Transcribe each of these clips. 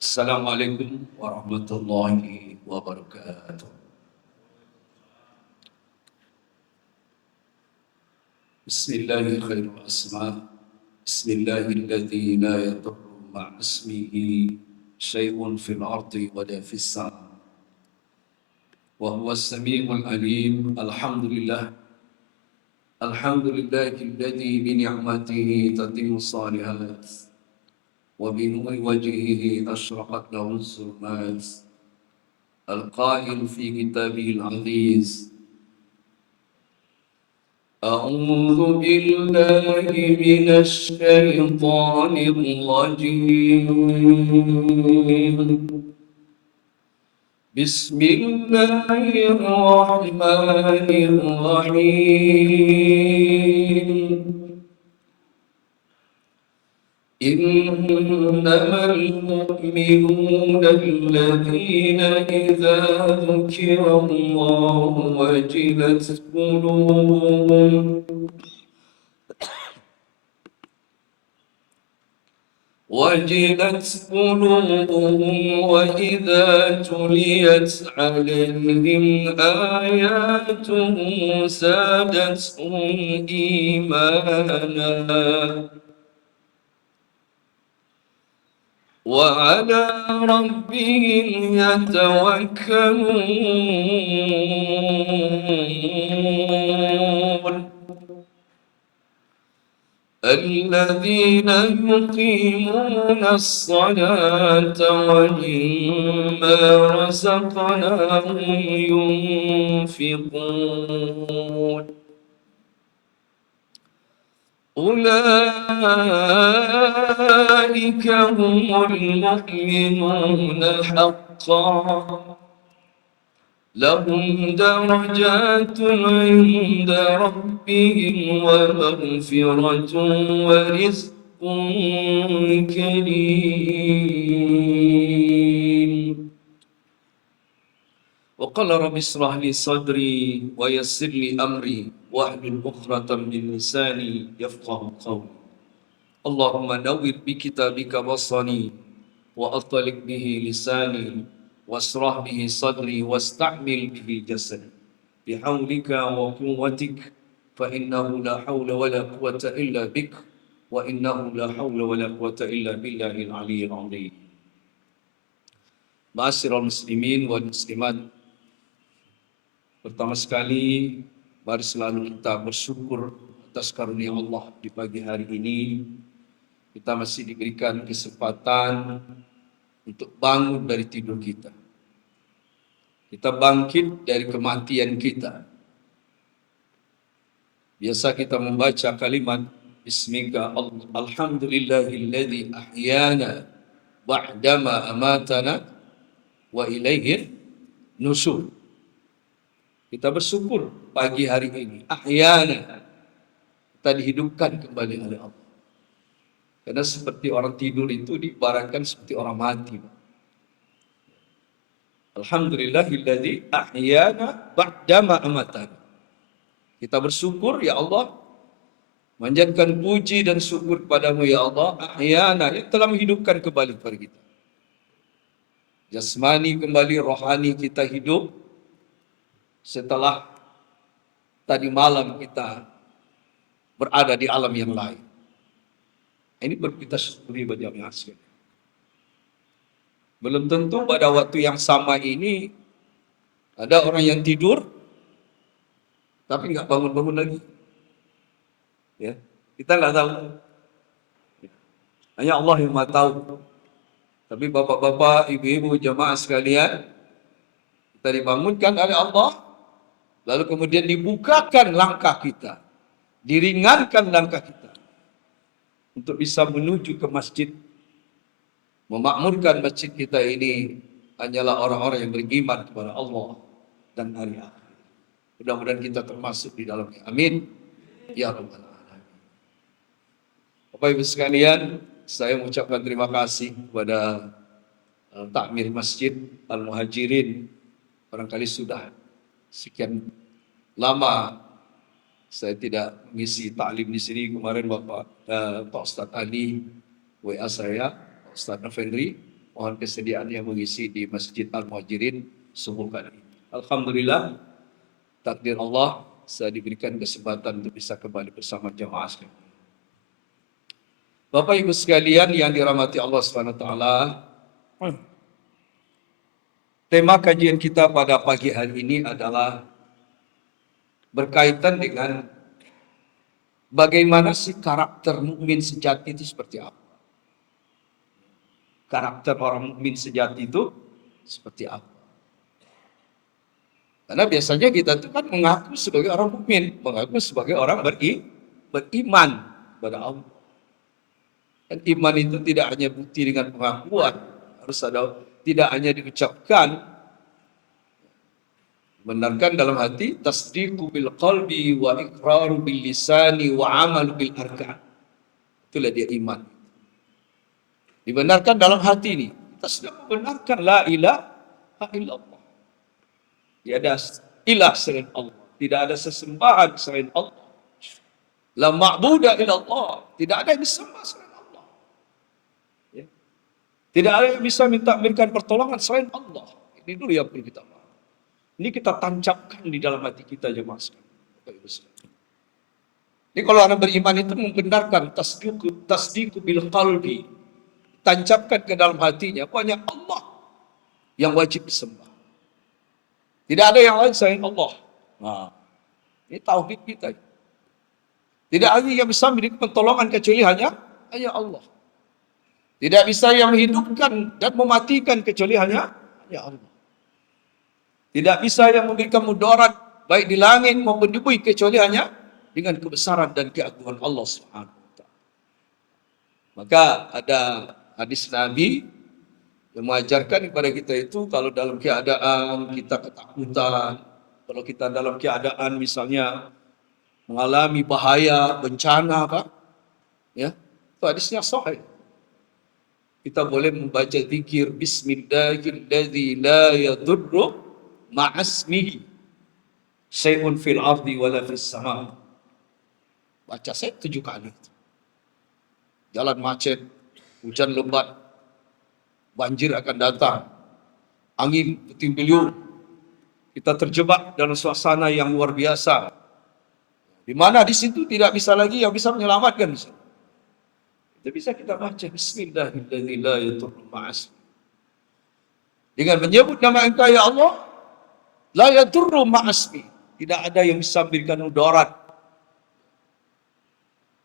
Assalamualaikum warahmatullahi wabarakatuh. Bismillahi khairul asma. Bismillahilladzi la yadurru ma'a ismihi syai'un fil ardi wa la fis sama. Wa huwa as-sami'ul alim. Alhamdulillah. Alhamdulillahilladzi bi ni'matihi tatimmu shalihat. Wa bi nuri wajhihi ashraqat lahu az-zulumat. القائل في كتابه العزيز أعوذ بالله من الشيطان الرجيم بسم الله الرحمن الرحيم إنما المؤمنون الذين إذا ذكر الله وجلت قلوبهم وإذا تليت عليهم آياته زادتهم إيمانا وعلى ربهم يتوكلون الذين يقيمون الصلاة ومما رزقناهم ينفقون أولئك هم المؤمنون حقا لهم درجات عند ربهم ومغفرة ورزق كريم وقال رب اشرح لي صدري ويسر لي أمري واحلل عقدة من لساني يفقهوا قولي اللهم نور بكتابك بصري وأطلق به لساني واشرح به صدري واستعمل به جسدي بحولك وقوتك فإنه لا حول ولا قوة إلا بك وإنه لا حول ولا قوة إلا بالله العلي العظيم. Ma'asyiral muslimin wal muslimat, pertama sekali mari selalu kita bersyukur atas karunia Allah di pagi hari ini. Kita masih diberikan kesempatan untuk bangun dari tidur kita. Kita bangkit dari kematian kita. Biasa kita membaca kalimat Bismika alhamdulillahilladzi ahyana ba'dama amatana wa ilaihi nusyur. Kita bersyukur pagi hari ini. Ahyana, kita dihidupkan kembali oleh Allah. Karena seperti orang tidur itu diibaratkan seperti orang mati. Alhamdulillahilladzi ahyana ba'dama amatana. Kita bersyukur ya Allah, manjatkan puji dan syukur kepadamu ya Allah, ahyana, yang telah menghidupkan kembali kepada kita. Jasmani kembali, rohani kita hidup setelah tadi malam kita berada di alam yang lain. Ini perlu kita syukuri berjamaah sekalian. Belum tentu pada waktu yang sama ini ada orang yang tidur tapi nggak bangun-bangun lagi. Ya, kita nggak tahu. Hanya Allah yang Maha tahu. Tapi bapak-bapak, ibu-ibu, jamaah sekalian, kita dibangunkan oleh Allah, lalu kemudian dibukakan langkah kita, diringankan langkah kita untuk bisa menuju ke masjid. Memakmurkan masjid kita ini hanyalah orang-orang yang beriman kepada Allah dan hari akhir. Mudah-mudahan kita termasuk di dalamnya. Amin. Ya Rabbal Alamin. Bapak Ibu sekalian, saya mengucapkan terima kasih kepada takmir Masjid Al-Muhajirin. Barangkali sudah sekian lama saya tidak mengisi taklim di sini. Kemarin Pak Ustadz Ali WA saya, Pak Ustadz Nafendri, mohon kesediaan yang mengisi di Masjid Al-Muhajirin subuh kali. Alhamdulillah, takdir Allah saya diberikan kesempatan untuk bisa kembali bersama jamaah sekalian. Bapak Ibu sekalian yang dirahmati Allah SWT, tema kajian kita pada pagi hari ini adalah berkaitan dengan bagaimana sih karakter mukmin sejati itu seperti apa? Karakter orang mukmin sejati itu seperti apa? Karena biasanya kita itu kan mengaku sebagai orang mukmin, mengaku sebagai orang beriman kepada Allah. Dan iman itu tidak hanya bukti dengan pengakuan, harus ada, tidak hanya diucapkan, benarkan dalam hati, tasdiqu bil qalbi wa iqraru bil lisani wa amalu bil arkan. Itulah dia iman. Dibenarkan dalam hati ini. Kita sudah membenarkan la ilaha illallah. Tiada ilah selain Allah. Tidak ada sesembahan selain Allah. La ma'buda illallah. Tidak ada yang disembah selain Allah. Ya. Tidak ada yang bisa berikan pertolongan selain Allah. Ini dulu yang perlu kita paham. Ini kita tancapkan di dalam hati kita jemaah sekalian. Jadi kalau orang beriman itu membenarkan tasdiqu bil qalbi, tancapkan ke dalam hatinya hanya Allah yang wajib disembah. Tidak ada yang lain selain Allah. Nah, ini tauhid kita. Tidak ada yang bisa memberi pertolongan kecuali hanya Allah. Tidak bisa yang menghidupkan dan mematikan kecuali hanya Allah. Tidak bisa yang memberikan mudarat baik di langit maupun di bumi kecuali hanya dengan kebesaran dan keagungan Allah Subhanahu wa taala. Maka ada hadis Nabi yang mengajarkan kepada kita itu kalau dalam keadaan kita ketakutan, kalau kita dalam keadaan misalnya mengalami bahaya, bencana apa, ya, itu hadisnya sahih. Kita boleh membaca zikir Bismillahilladzi la yadurru ma'asmihi syai'un fil ardi wala fis sama. Baca saya 7 kali. Jalan macet, hujan lebat, banjir akan datang, angin puting beliung, kita terjebak dalam suasana yang luar biasa, di mana di situ tidak bisa lagi yang bisa menyelamatkan. Itu bisa kita baca Bismillahirrahmanirrahim la yadurru ma'asmi. Dengan menyebut nama Engkau ya Allah, la yadurru ma'asmi, tidak ada yang bisa memberikan mudarat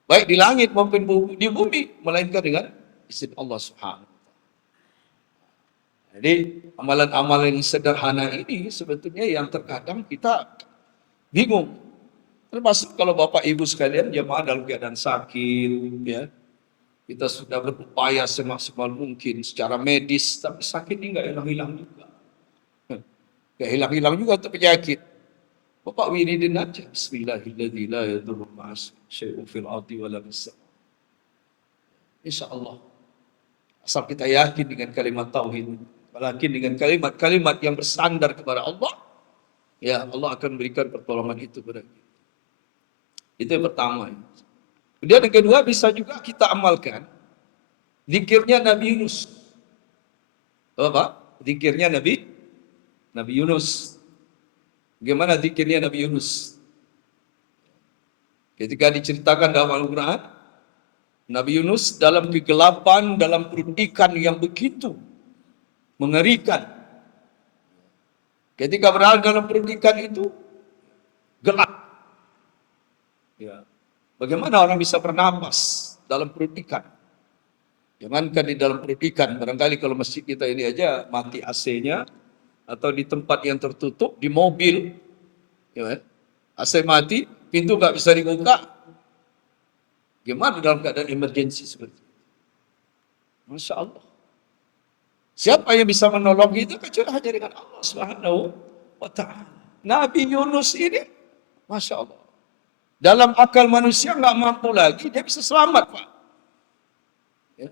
baik di langit maupun di bumi melainkan dengan izin Allah Subhanahu. Jadi amalan-amalan yang sederhana ini sebetulnya yang terkadang kita bingung. Termasuk kalau Bapak Ibu sekalian jemaah dalam keadaan sakit, ya, kita sudah berupaya semaksimal mungkin secara medis, tapi sakit ini nggak hilang-hilang juga. Nggak hilang-hilang juga untuk penyakit. Bapak wiridin aja. Bismillahirrahmanirrahim. La yadurru ma'asmi syai'un fil ardi wala fis sama. Insyaallah. Asal kita yakin dengan kalimat tauhid, yakin dengan kalimat-kalimat yang bersandar kepada Allah, ya Allah akan memberikan pertolongan itu kepada kita. Itu yang pertama. Kemudian yang kedua bisa juga kita amalkan zikirnya Nabi Yunus. Apa? Zikirnya Nabi Yunus. Bagaimana zikirnya Nabi Yunus? Ketika diceritakan dalam Al-Quran, Nabi Yunus dalam kegelapan, dalam perut ikan yang begitu mengerikan. Ketika berada dalam perut ikan itu, gelap. Ya. Bagaimana orang bisa bernapas dalam perut ikan? Jangankan di dalam perut ikan, barangkali kalau masjid kita ini aja mati AC-nya, atau di tempat yang tertutup, di mobil, ya, AC mati, pintu nggak bisa dibuka. Gimana dalam keadaan emergensi seperti itu? Masya Allah. Siapa yang bisa menolong itu kecuali hanya dengan Allah Subhanahu wa ta'ala. Nabi Yunus ini, Masya Allah, dalam akal manusia nggak mampu lagi, dia bisa selamat, Pak. Ya.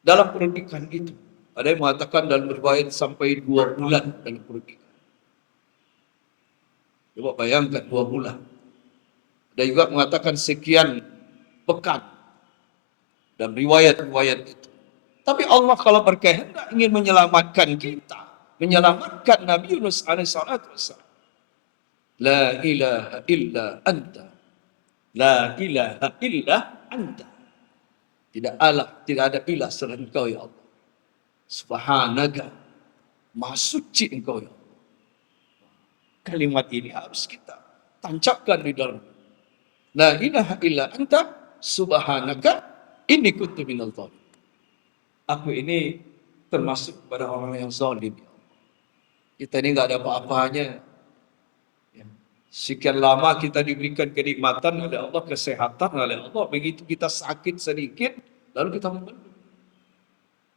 Dalam perut ikan itu. Ada yang mengatakan dalam berbahaya sampai 2 bulan dalam perut ikan. Coba bayangkan 2 bulan. Ada juga mengatakan sekian pekan. Dan riwayat-riwayat itu. Tapi Allah kalau berkehendak ingin menyelamatkan kita, menyelamatkan Nabi Yunus alaihissalatu wassalam. La ilaha illa anta. La ilaha illa anta. Tidak ada ilah selain Engkau ya Allah. Subhanaka. Maha suci Engkau ya Allah. Kalimat ini harus kita tancapkan di dalam. La ilaha illa anta subhanaka inni kuntu minal zalimin. Aku ini termasuk pada orang yang zalim. Kita ini enggak ada apa-apanya. Sekian lama kita diberikan kenikmatan oleh Allah, kesehatan oleh Allah. Begitu kita sakit sedikit, lalu kita mengeluh.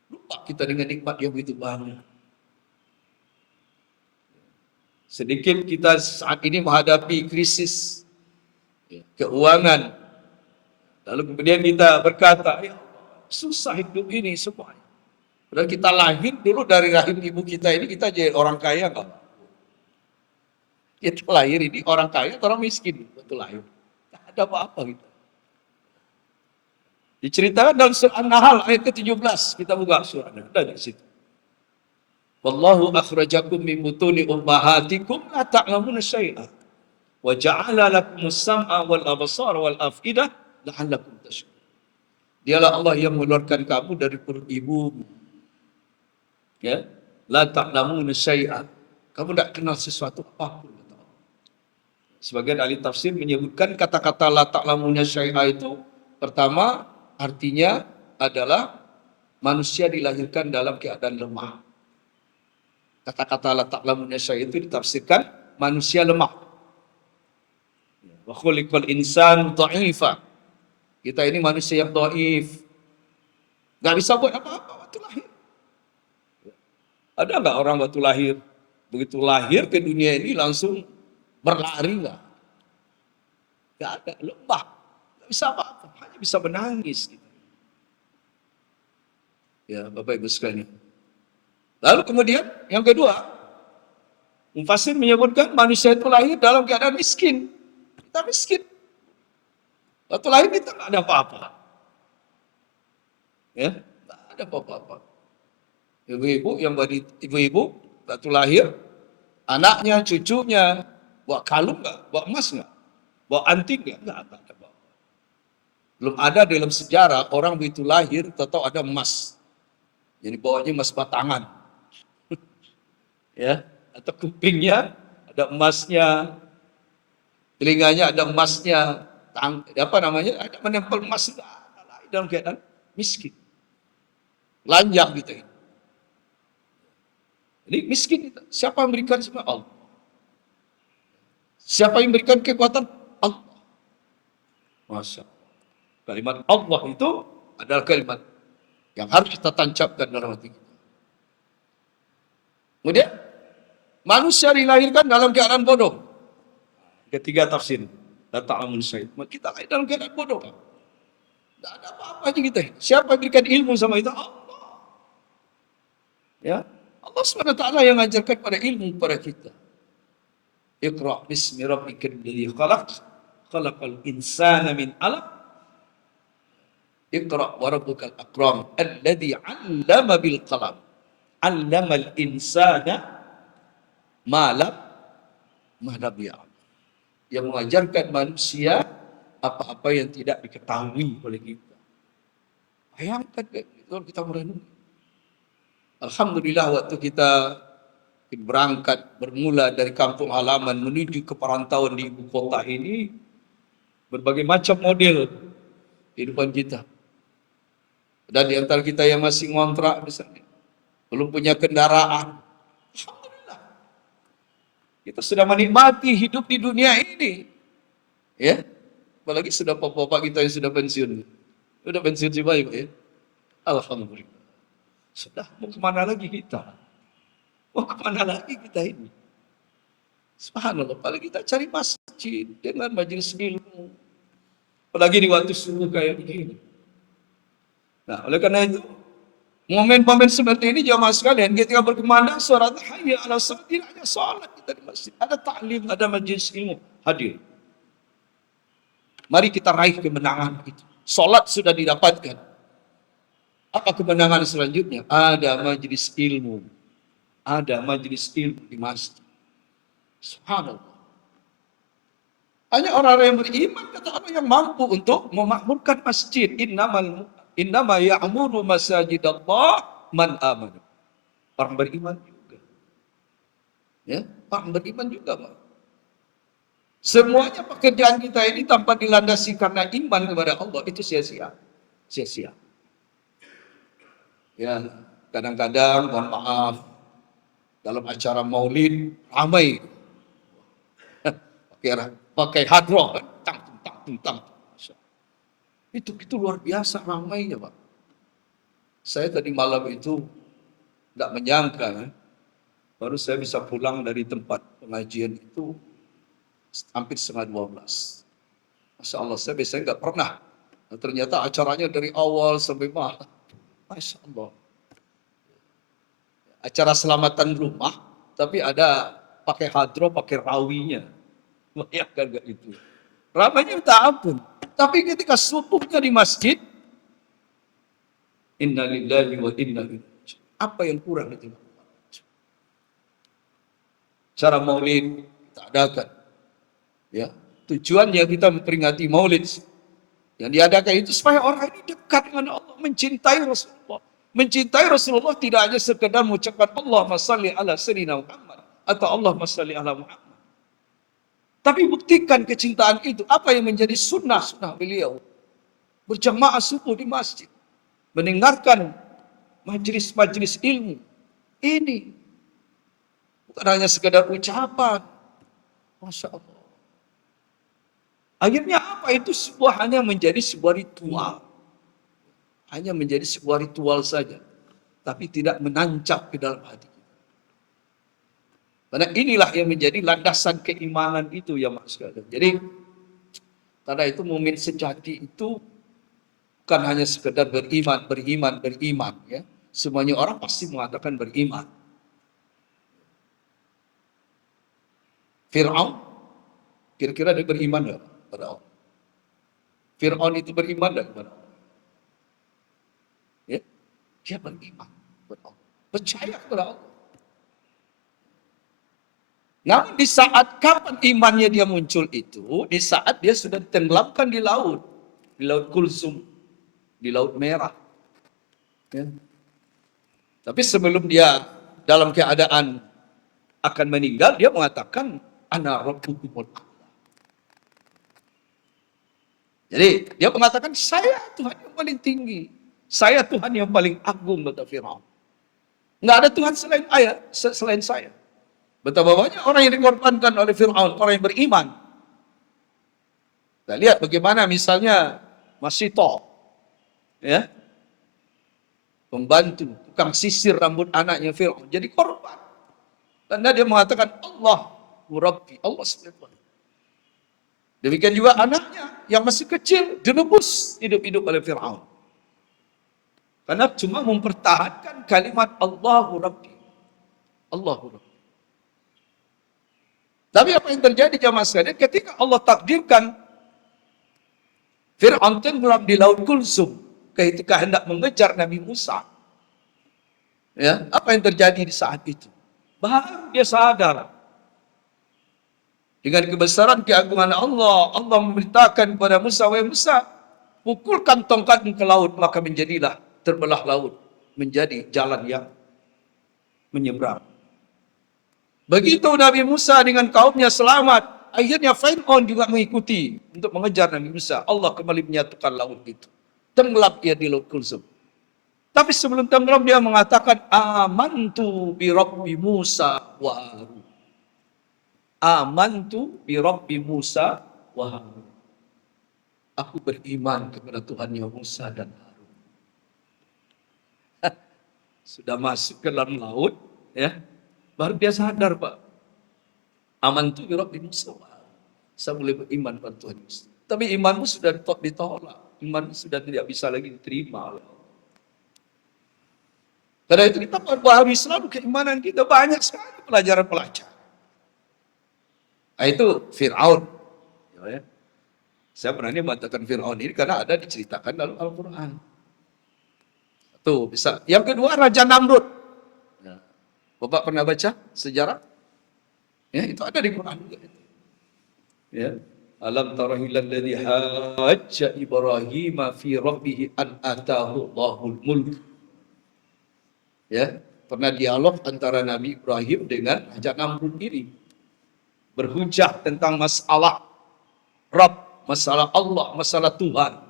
Lupa kita dengan nikmat yang begitu banyak. Sedikit kita saat ini menghadapi krisis keuangan. Lalu kemudian kita berkata, ya Allah, susah hidup ini semua. Padahal kita lahir dulu dari rahim ibu kita ini, kita jadi orang kaya enggak? Kita lahir ini orang kaya atau orang miskin? Betul lahir. Tidak ada apa-apa gitu. Diceritakan dalam surah An-Nahl ayat ke-17. Kita buka surah An-Nahl di situ. Wallahu akhrajakum min butuni ummahatikum la ta'lamuna syai'a wa ja'ala lakumus sam'a wal absara wal af'idah la'allakum tashkurun. Dialah Allah yang mengeluarkan kamu dari perut ibumu. Ya, la ta'lamuna syai'a. Kamu tidak kenal sesuatu apapun. Sebagian ahli tafsir menyebutkan kata-kata la ta'lamuna syai'a itu pertama artinya adalah manusia dilahirkan dalam keadaan lemah. Kata-kata la ta'lamuna syai'a itu ditafsirkan manusia lemah. Wa khuliqal insanu dha'ifa. Kita ini manusia yang dhaif. Enggak bisa buat apa-apa waktu lahir. Ada enggak orang waktu lahir begitu lahir ke dunia ini langsung berlari enggak? Enggak ada, lemah. Enggak bisa apa-apa, hanya bisa menangis gitu. Ya, Bapak Ibu sekalian. Lalu kemudian yang kedua, mufassir menyebutkan manusia itu lahir dalam keadaan miskin. Kita miskin. Waktu lahir kita enggak ada apa-apa. Ya, enggak ada apa-apa. Ibu-ibu yang ibu-ibu waktu lahir, anaknya, cucunya, bawa kalung enggak? Bawa emas enggak? Bawa anting enggak? Enggak ada apa-apa. Belum ada dalam sejarah orang begitu lahir tahu ada emas. Jadi bawanya emas batangan. Ya, atau kupingnya ada emasnya, telinganya ada emasnya, apa namanya? Ada menempel emas dalam keadaan miskin. Lanjang gitu. Jadi miskin kita. Siapa yang memberikan semua? Allah. Siapa yang memberikan kekuatan? Allah. Masya Allah. Kalimat Allah itu adalah kalimat yang harus kita tancapkan dalam hati kita. Kemudian, manusia dilahirkan dalam keadaan bodoh. Ketiga tafsir. La ta'lamun syai'. Kita lahir dalam keadaan bodoh. Tidak ada apa-apanya kita. Siapa yang berikan ilmu sama itu? Allah. Ya, Allah SWT yang mengajarkan pada ilmu kepada kita. Iqra' bismi rabbikal ladzi khalaq. Khalaqal insana min 'alaq. Iqra' wa rabbukal akram alladzi 'allama bil qalam. 'Allamal insana ma lam ya'lam. Yang mengajarkan manusia apa-apa yang tidak diketahui oleh kita. Bayangkan kalau kita merenung. Alhamdulillah waktu kita berangkat bermula dari kampung halaman menuju ke perantauan di ibu kota ini, berbagai macam model kehidupan kita. Dan di antara kita yang masih ngontrak misalnya, belum punya kendaraan, alhamdulillah kita sudah menikmati hidup di dunia ini. Ya, apalagi sudah bapak-bapak kita yang sudah pensiun. Sudah pensiun sih baik, ya. Alhamdulillah. Sudah, mau kemana lagi kita? Mau kemana lagi kita ini? Subhanallah, apalagi kita cari masjid dengan majelis ilmu. Apalagi di waktu subuh kayak begini. Nah, oleh karena itu, momen-momen seperti ini jamaah sekalian, ketika berkumandang suara hayya 'ala shalah, tidak hanya salat kita di masjid, ada ta'lim, ada majelis ilmu hadir. Mari kita raih kemenangan itu. Salat sudah didapatkan. Apa kemenangan selanjutnya? Ada majelis ilmu. Ada majelis ilmu di masjid. Subhanallah. Hanya orang-orang yang beriman, kata Allah, yang mampu untuk memakmurkan masjid. Innama ya'muru masajidallah man amanu. Orang beriman juga. Ya, orang beriman juga, Pak. Semuanya pekerjaan kita ini tanpa dilandasi karena iman kepada Allah itu sia-sia. Sia-sia. Ya, kadang-kadang mohon maaf dalam acara maulid ramai. pakai hard rock, tang tang tang tang. Itu luar biasa ramainya, Pak. Saya tadi malam itu tidak menyangka, baru saya bisa pulang dari tempat pengajian itu hampir setengah 12. Masya Allah, saya biasanya nggak pernah. Nah, ternyata acaranya dari awal sampai malam. Masya Allah. Acara selamatan rumah, tapi ada pakai hadro, pakai rawinya. Bayangkan gak itu? Ramainya minta ampun. Tapi ketika subuhnya di masjid, inna lillahi wa inna ilaihi. Apa yang kurang itu? Cara maulid kita adakan. Ya, tujuannya kita memperingati maulid. Yang diadakan itu supaya orang ini dekat dengan Allah, mencintai Rasulullah. Mencintai Rasulullah tidak hanya sekedar mengucapkan Allahumma salli ala sayyidina Muhammad atau Allahumma salli ala Muhammad. Tapi buktikan kecintaan itu. Apa yang menjadi sunnah beliau? Berjamaah subuh di masjid. Mendengarkan majelis-majelis ilmu. Ini bukan hanya sekedar ucapan. Masya Allah. Akhirnya apa itu hanya menjadi sebuah ritual. Hanya menjadi sebuah ritual saja. Tapi tidak menancap ke dalam hati kita. Karena inilah yang menjadi landasan keimanan itu ya Mas. Jadi karena itu mukmin sejati itu bukan hanya sekedar beriman ya. Semuanya orang pasti mengatakan beriman. Fir'aun kira-kira dia beriman enggak kepada Allah? Fir'aun itu beriman enggak kepada Allah? Ya, dia beriman kepada Allah. Percaya kepada Allah. Namun di saat kapan imannya dia muncul itu, di saat dia sudah ditenggelamkan di Laut Kulsum, di Laut Merah. Ya. Tapi sebelum dia dalam keadaan akan meninggal, dia mengatakan, Ana Rabbukumul A'la. Jadi dia mengatakan, saya Tuhan yang paling tinggi. Saya Tuhan yang paling agung, kata Fir'aun. Nggak ada Tuhan selain saya. Betapa banyak orang yang dikorbankan oleh Fir'aun, orang yang beriman. Kita lihat bagaimana misalnya Masito, ya, pembantu, tukang sisir rambut anaknya Fir'aun, jadi korban. Karena dia mengatakan, Allah Rabbi, Allah SWT. Demikian juga anaknya yang masih kecil, direbus hidup-hidup oleh Fir'aun. Karena cuma mempertahankan kalimat Allahu Rabbi. Allahu Rabbi. Tapi apa yang terjadi jamaah sekalian ketika Allah takdirkan Fir'aun tenggelam di Laut Kulsum ketika hendak mengejar Nabi Musa. Ya, apa yang terjadi di saat itu? Baru dia sadar dengan kebesaran keagungan Allah. Allah memerintahkan kepada Musa, wahai Musa, pukulkan tongkatmu ke laut, maka menjadilah terbelah laut menjadi jalan yang menyeberang. Begitu Nabi Musa dengan kaumnya selamat, akhirnya Fir'aun juga mengikuti untuk mengejar Nabi Musa. Allah kembali menyatukan laut itu. Tenggelam dia di Laut Kulsum. Tapi sebelum tenggelam dia mengatakan, amantu bi Rabbi Musa wa Harun. Amantu bi Rabbi Musa wa Harun. Aku beriman kepada Tuhannya Musa dan Harun. Sudah masuk ke dalam laut, ya. Baru dia sadar, Pak. Amantu bi Rabbi Musa wa Harun. Saya boleh beriman pada Tuhan Musa. Tapi imanmu sudah ditolak. Imanmu sudah tidak bisa lagi diterima oleh Allah. Karena itu kita perbaharui selalu keimanan kita. Banyak sekali pelajaran-pelajaran. Nah, itu Fir'aun. Ya. Saya berani mengatakan Fir'aun ini karena ada diceritakan dalam Al-Quran. Tuh, bisa. Yang kedua Raja Namrud. Ya. Bapak pernah baca sejarah? Ya, itu ada di Quran juga. Ya. Alam tara ilal ladzi hajja Ibrahim fi rabbih an atahu Allahul mulk. Ya, pernah dialog antara Nabi Ibrahim dengan Raja Namrud ini. Berhujah tentang masalah Rabb, masalah Allah, masalah Tuhan.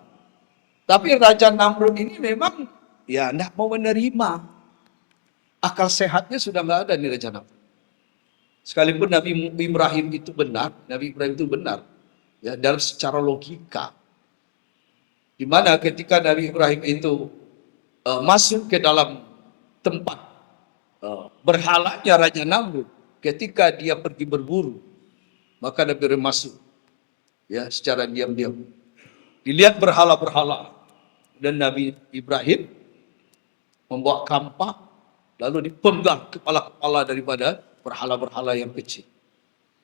Tapi Raja Namrud ini memang ya tidak mau menerima. Akal sehatnya sudah nggak ada nih Raja Namrud. Sekalipun Nabi Ibrahim itu benar, Nabi Ibrahim itu benar, ya dalam secara logika. Di mana ketika Nabi Ibrahim itu masuk ke dalam tempat berhalanya Raja Namrud, ketika dia pergi berburu, maka Nabi Ibrahim masuk, ya secara diam-diam. Dilihat berhala-berhala, dan Nabi Ibrahim membawa kampak, lalu dipenggal kepala-kepala daripada berhala-berhala yang kecil.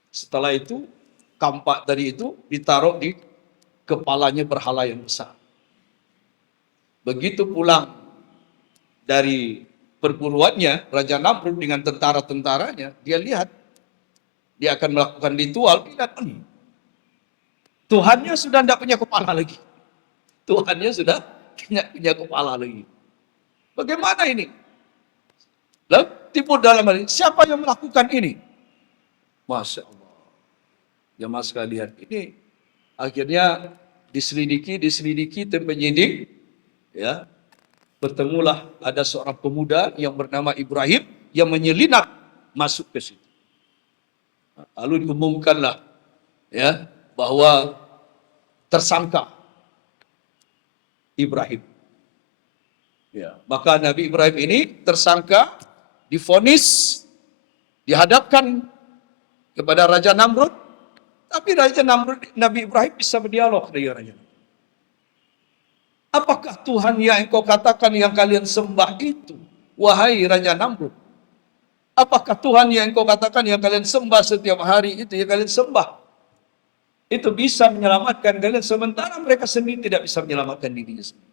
Setelah itu, kampak tadi itu ditaruh di kepalanya berhala yang besar. Begitu pulang dari perburuannya, Raja Namrud dengan tentara-tentaranya, dia lihat, dia akan melakukan ritual, lihat, Tuhannya sudah tidak punya kepala lagi. Tuhannya sudah tidak punya kepala lagi. Bagaimana ini? Lalu timbul dalam hal ini, siapa yang melakukan ini? Masya Allah. Jemaah sekalian, ini akhirnya diselidiki tim penyidik, ya, bertemulah ada seorang pemuda yang bernama Ibrahim yang menyelinap masuk ke situ. Lalu diumumkanlah, ya, bahwa tersangka Ibrahim. Ya, maka Nabi Ibrahim ini tersangka, divonis, dihadapkan kepada Raja Namrud, tapi Raja Namrud, Nabi Ibrahim bisa berdialog dengan Raja Namrud. Apakah Tuhan yang engkau katakan yang kalian sembah itu, wahai Raja Namrud? Apakah Tuhan yang engkau katakan yang kalian sembah setiap hari itu, yang kalian sembah, itu bisa menyelamatkan kalian, sementara mereka sendiri tidak bisa menyelamatkan dirinya sendiri.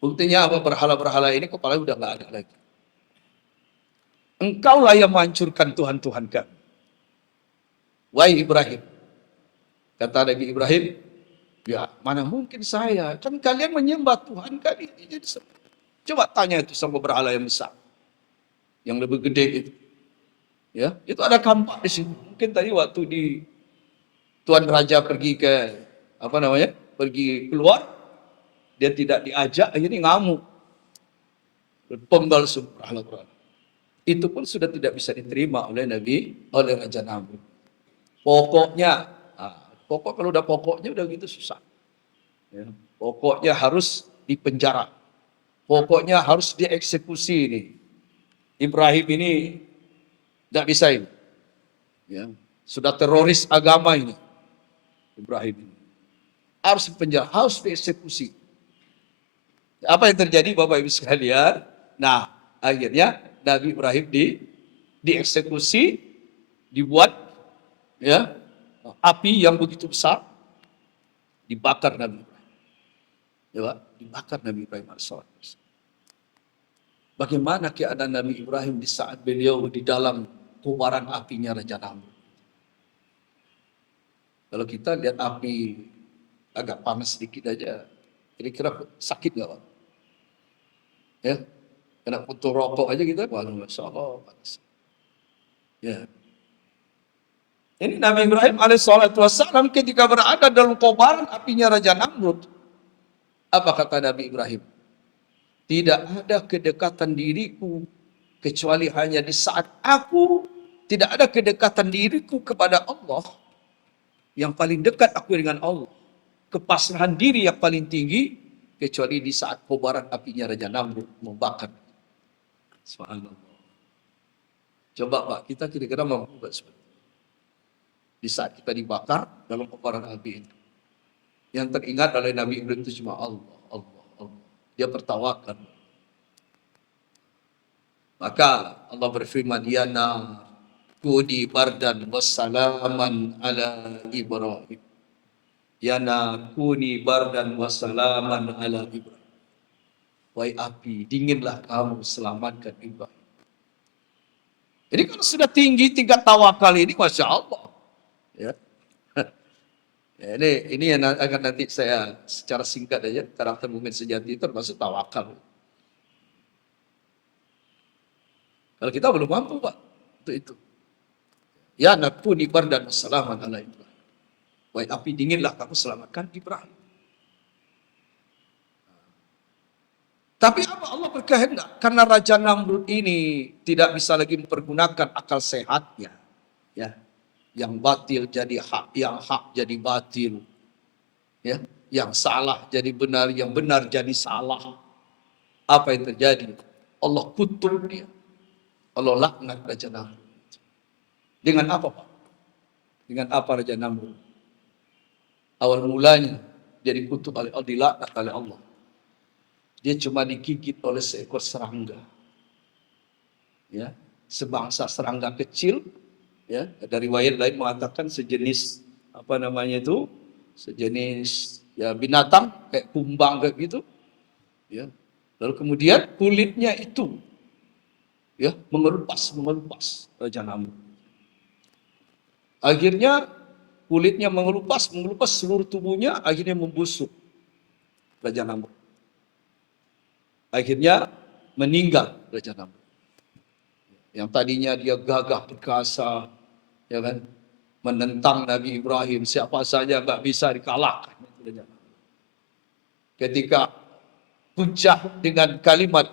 Buktinya apa? Berhala-berhala ini kepalanya udah nggak ada lagi. Engkaulah yang menghancurkan Tuhan-Tuhan kami. Wahai Ibrahim, kata Nabi Ibrahim, ya mana mungkin saya, kan kalian menyembah Tuhan kami. Coba tanya itu sama berhala yang besar, yang lebih gede itu. Ya, itu ada kampak di situ. Mungkin tadi waktu di Tuan Raja pergi ke pergi keluar, dia tidak diajak, akhirnya ngamuk, penggal berhala-berhala. Itu pun sudah tidak bisa diterima oleh Raja Namrud. Pokoknya, kalau udah pokoknya udah gitu susah. Ya, pokoknya harus dipenjara. Pokoknya harus dieksekusi ini. Ibrahim ini tidak bisa ini. Ya, sudah teroris agama ini. Ibrahim ini harus dipenjara, harus dieksekusi. Apa yang terjadi Bapak Ibu sekalian? Nah, akhirnya Nabi Ibrahim dieksekusi, dibuat ya api yang begitu besar, dibakar Nabi Ibrahim. Ya, dibakar Nabi Ibrahim alaihissalam. Bagaimana keadaan Nabi Ibrahim di saat beliau di dalam kobaran apinya Raja Namrud? Kalau kita lihat api agak panas sedikit aja, kira-kira sakit nggak Pak? Ya, kena putus rokok aja kita, waduh, Masya Allah, panas. Ya. Ini Nabi Ibrahim alaihissalam ketika berada dalam kobaran apinya Raja Namrud, apa kata Nabi Ibrahim? Tidak ada kedekatan diriku kecuali hanya di saat aku tidak ada kedekatan diriku kepada Allah. Yang paling dekat aku dengan Allah. Kepasrahan diri yang paling tinggi kecuali di saat kobaran apinya Raja Namrud membakar. Subhanallah. Coba Pak, kita kira-kira mampu nggak seperti itu? Di saat kita dibakar dalam kobaran api itu. Yang teringat oleh Nabi Ibrahim itu cuma Allah, Allah, Allah. Dia bertawakal. Maka Allah berfirman, ya nar kuni bardan wassalaman ala Ibrahim. Ya nar kuni bardan wassalaman ala Ibrahim. Wahai api, dinginlah kamu selamatkan Ibrahim. Jadi kalau sudah tinggi tingkat tawakal ini, Masya Allah. Ya. Ya, ini yang akan nanti saya secara singkat aja, karakter mukmin sejati itu termasuk tawakal. Kalau kita belum mampu, Pak, untuk itu. Ya nakuni bardan wassalaman ala Ibrahim. Wahai api, dinginlah kamu selamatkan Ibrahim. Tapi apa Allah berkehendak? Karena Raja Namrud ini tidak bisa lagi mempergunakan akal sehatnya. Ya, yang batil jadi hak, yang hak jadi batil. Ya, yang salah jadi benar, yang benar jadi salah. Apa yang terjadi? Allah kutuk dia. Allah laknat Raja Namrud. Dengan apa, Pak? Dengan apa Raja Namrud? Awal mulanya dia dikutuk oleh Allah, dilaknat oleh Allah. Dia cuma digigit oleh seekor serangga. Ya, sebangsa serangga kecil, ya, dari riwayat lain mengatakan sejenis apa namanya itu? Sejenis ya binatang kayak kumbang kayak gitu. Ya. Lalu kemudian kulitnya itu ya mengelupas Raja Namrud. Akhirnya kulitnya mengelupas seluruh tubuhnya, akhirnya membusuk Raja Namrud. Akhirnya meninggal Raja Namrud. Yang tadinya dia gagah perkasa, ya kan, menentang Nabi Ibrahim, siapa saja nggak bisa dikalahkan. Ketika puncak dengan kalimat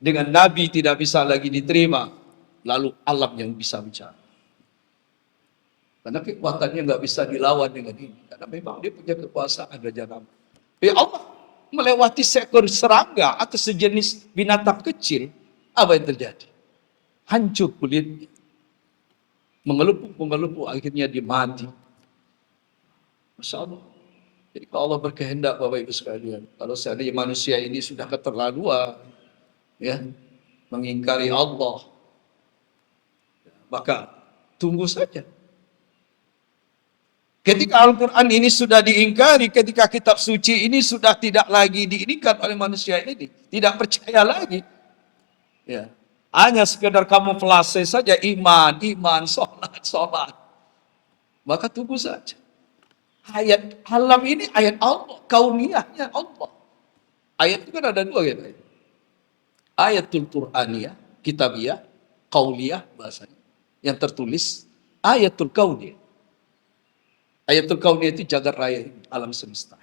dengan Nabi tidak bisa lagi diterima, lalu alam yang bisa bicara. Karena kekuatannya nggak bisa dilawan dengan ini. Karena memang dia punya kekuasaan Raja Namrud. Ya Allah melewati seekor serangga atau sejenis binatang kecil, apa yang terjadi? Hancur kulitnya. Mengelupu, akhirnya dia mati. Masya Allah. Jadi kalau Allah berkehendak Bapak Ibu sekalian, kalau seandainya manusia ini sudah keterlaluan, ya, mengingkari Allah, maka tunggu saja. Ketika Al-Quran ini sudah diingkari, ketika kitab suci ini sudah tidak lagi diinginkan oleh manusia ini, tidak percaya lagi. Ya. Hanya sekedar kamuflase saja iman, sholat. Maka tunggu saja. Ayat alam ini ayat Allah, kauniyahnya Allah. Ayat itu kan ada dua gitu. Ayatul Qur'aniyah, kitabiyah, qauliyah bahasanya. Yang tertulis ayatul kauniyah. Ayatul kauniyah itu jagat raya alam semesta.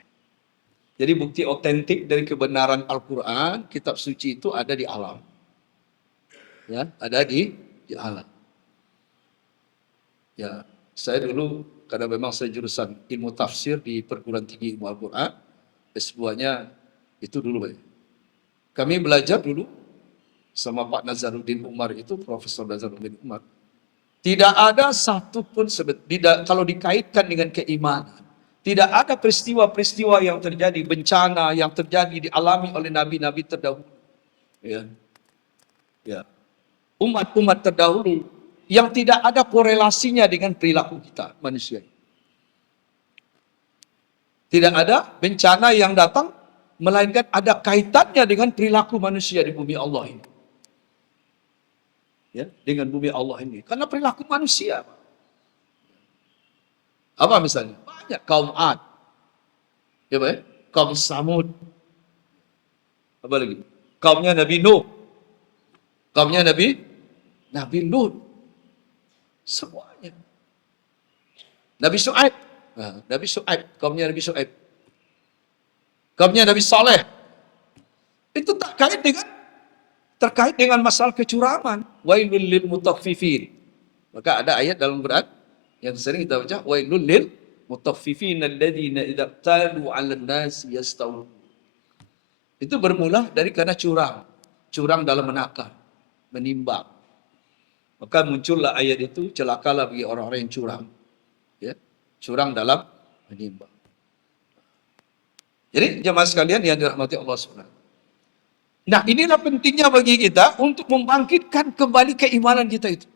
Jadi bukti otentik dari kebenaran Al-Quran, kitab suci itu ada di alam. Ya, ada di alam. Ya, saya dulu karena memang saya jurusan ilmu tafsir di perguruan tinggi ilmu Al-Quran, S2-nya itu dulu. Kami belajar dulu sama Pak Nazaruddin Umar itu, Profesor Nazaruddin Umar. Tidak ada satupun kalau dikaitkan dengan keimanan, tidak ada peristiwa-peristiwa yang terjadi, bencana yang terjadi dialami oleh nabi-nabi terdahulu. Ya. Ya. Umat-umat terdahulu yang tidak ada korelasinya dengan perilaku kita manusia. Tidak ada bencana yang datang, melainkan ada kaitannya dengan perilaku manusia di bumi Allah ini. Ya, dengan bumi Allah ini. Karena perilaku manusia. Apa misalnya? Banyak kaum Ad. Ya, Pak, kaum Samud. Apa lagi? Kaumnya Nabi Nuh. Kaumnya Nabi Lut. Semuanya. Nabi Syuaib. Nah, Nabi Syuaib. Kaumnya Nabi Syuaib. Kaumnya Nabi Saleh. Itu terkait dengan masalah kecurangan. Wailul lil mutaffifin. Maka ada ayat dalam Quran yang sering kita baca, wailul lil mutaffifin alladzina idza talu 'alan nasi yastawun. Itu bermula dari karena curang dalam menakar, menimbang. Maka muncullah ayat itu, celakalah bagi orang-orang yang curang. Ya, curang dalam menimbang. Jadi jemaah sekalian yang dirahmati Allah Subhanahu. Nah, inilah pentingnya bagi kita untuk membangkitkan kembali keimanan kita itu.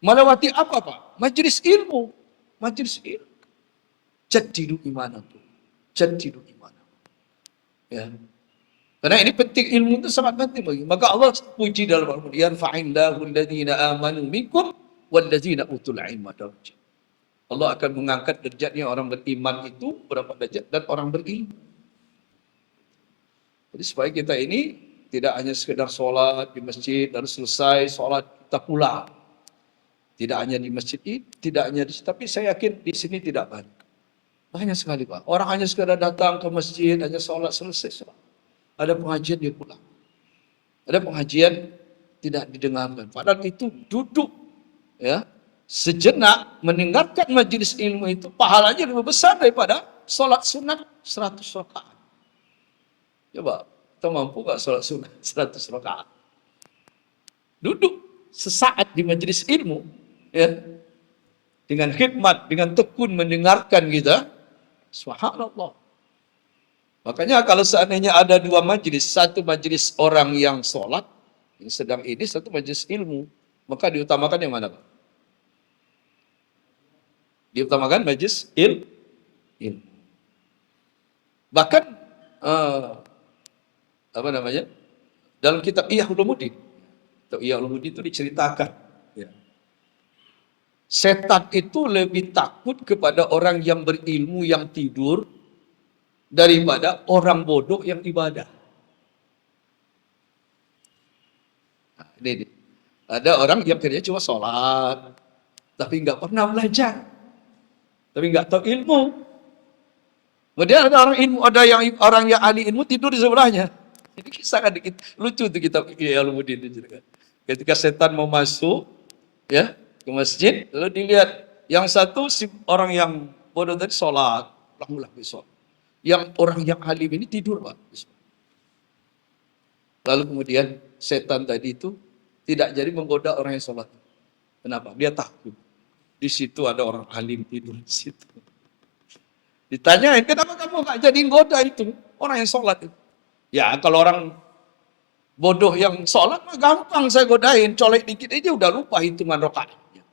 Melewati apa, Pak? Majelis ilmu. Majelis ilmu. Jadidu imanakum. Jadidu imanakum. Ya. Karena ini penting, ilmu itu sangat penting bagi. Maka Allah puji dalam Al-Quran, "Fa'indahu alladhina amanu minkum walladzina utul ilma darajat." Allah akan mengangkat derajatnya orang beriman itu berapa derajat dan orang berilmu. Jadi supaya kita ini tidak hanya sekedar sholat di masjid dan selesai sholat kita pulang. Tidak hanya di masjid ini, tidak hanya di sini, tapi saya yakin di sini tidak banyak. Banyak sekali Pak. Orang hanya sekedar datang ke masjid, hanya sholat selesai sholat. Ada pengajian dia pulang. Ada pengajian tidak didengarkan. Padahal itu duduk ya sejenak mendengarkan majelis ilmu itu pahalanya lebih besar daripada sholat sunat 100 rakaat. Coba, kita mampu gak sholat sunat 100 rakaat? Duduk sesaat di majelis ilmu ya dengan khidmat, dengan tekun mendengarkan kita, subhanallah. Makanya kalau seandainya ada dua majelis, satu majelis orang yang sholat, yang sedang ini, satu majelis ilmu, maka diutamakan yang mana Pak? Diutamakan majelis ilmu. Bahkan apa namanya? Dalam kitab Ihya Ulumuddin, itu diceritakan. Ya. Setan itu lebih takut kepada orang yang berilmu yang tidur daripada orang bodoh yang ibadah. Nah, ini. Ada orang yang kerja cuma sholat, tapi nggak pernah belajar, tapi nggak tahu ilmu. Kemudian ada orang ilmu, ada yang orang yang ahli ilmu tidur di sebelahnya. Ini kisah kan dikit lucu tuh kitab Ulumuddin itu. Ketika setan mau masuk, ya ke masjid, lalu dilihat yang satu si orang yang bodoh tadi sholat, ulang-ulang sholat. Yang orang yang alim ini tidur Pak. Lalu kemudian setan tadi itu tidak jadi menggoda orang yang sholat. Kenapa? Dia takut. Di situ ada orang alim tidur di situ. Ditanyain, kenapa kamu nggak jadi goda itu orang yang sholat itu? Ya kalau orang bodoh yang sholat mah gampang saya godain, colek dikit aja udah lupa hitungan rakaatnya.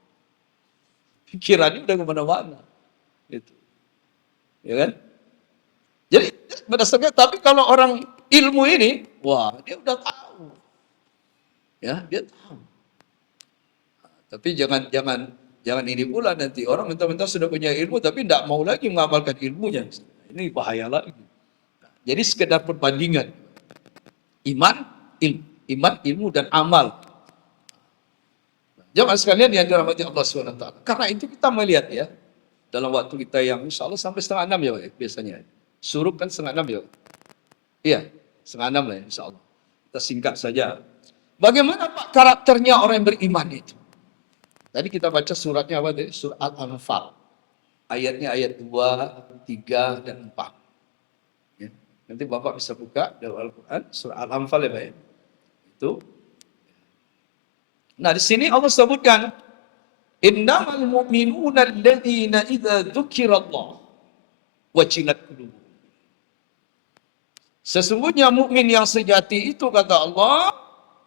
Pikirannya udah kemana-mana. Gitu. Ya kan? Jadi berdasarkan, tapi kalau orang ilmu ini, wah dia udah tahu, ya dia tahu. Tapi jangan ini pula nanti orang mentah-mentah sudah punya ilmu tapi tidak mau lagi mengamalkan ilmunya. Ini bahaya lagi. Jadi sekedar perbandingan iman, ilmu dan amal. Jamaah sekalian yang dirahmati Allah SWT. Karena itu kita melihat ya dalam waktu kita yang insya Allah sampai 5:30 ya biasanya. Suruh kan 5:30 ya. Iya, 5:30 lah insya Allah. Kita singkat saja. Bagaimana Pak karakternya orang yang beriman itu? Tadi kita baca suratnya apa tadi? Surat Al-Anfal. Ayatnya ayat 2, 3, dan 4. Ya. Nanti Bapak bisa buka dalam Al-Quran. Surat Al-Anfal ya Pak ya. Itu. Nah di sini Allah sebutkan. Innamal mu'minuna alladhina idza dzukirallah wajilat qulubuhum. Sesungguhnya mukmin yang sejati itu kata Allah,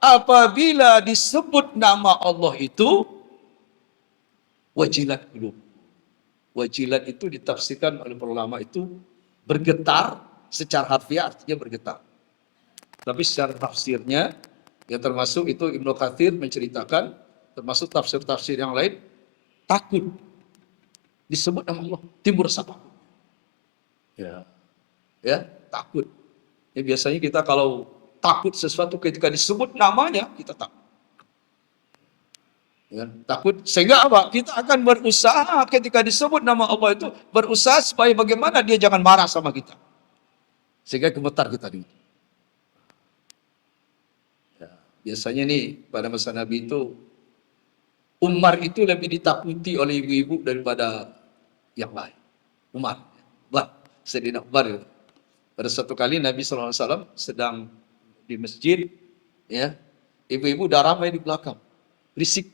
apabila disebut nama Allah itu wajilat qulub. Wajilat itu ditafsirkan oleh para ulama itu bergetar, secara harfiah artinya bergetar. Tapi secara tafsirnya yang termasuk itu Ibnu Katsir menceritakan, termasuk tafsir-tafsir yang lain, takut disebut nama Allah timbul rasa takut. Ya, takut. Ya, biasanya kita kalau takut sesuatu ketika disebut namanya, kita takut. Ya, takut. Sehingga apa? Kita akan berusaha ketika disebut nama Allah itu, berusaha supaya bagaimana dia jangan marah sama kita. Sehingga gemetar kita ini. Ya, biasanya nih, pada masa Nabi itu, Umar itu lebih ditakuti oleh ibu-ibu daripada yang lain. Umar. Sayyidina Umar itu. Pada suatu kali Nabi SAW sedang di masjid, ya, ibu-ibu udah ramai di belakang, berisik,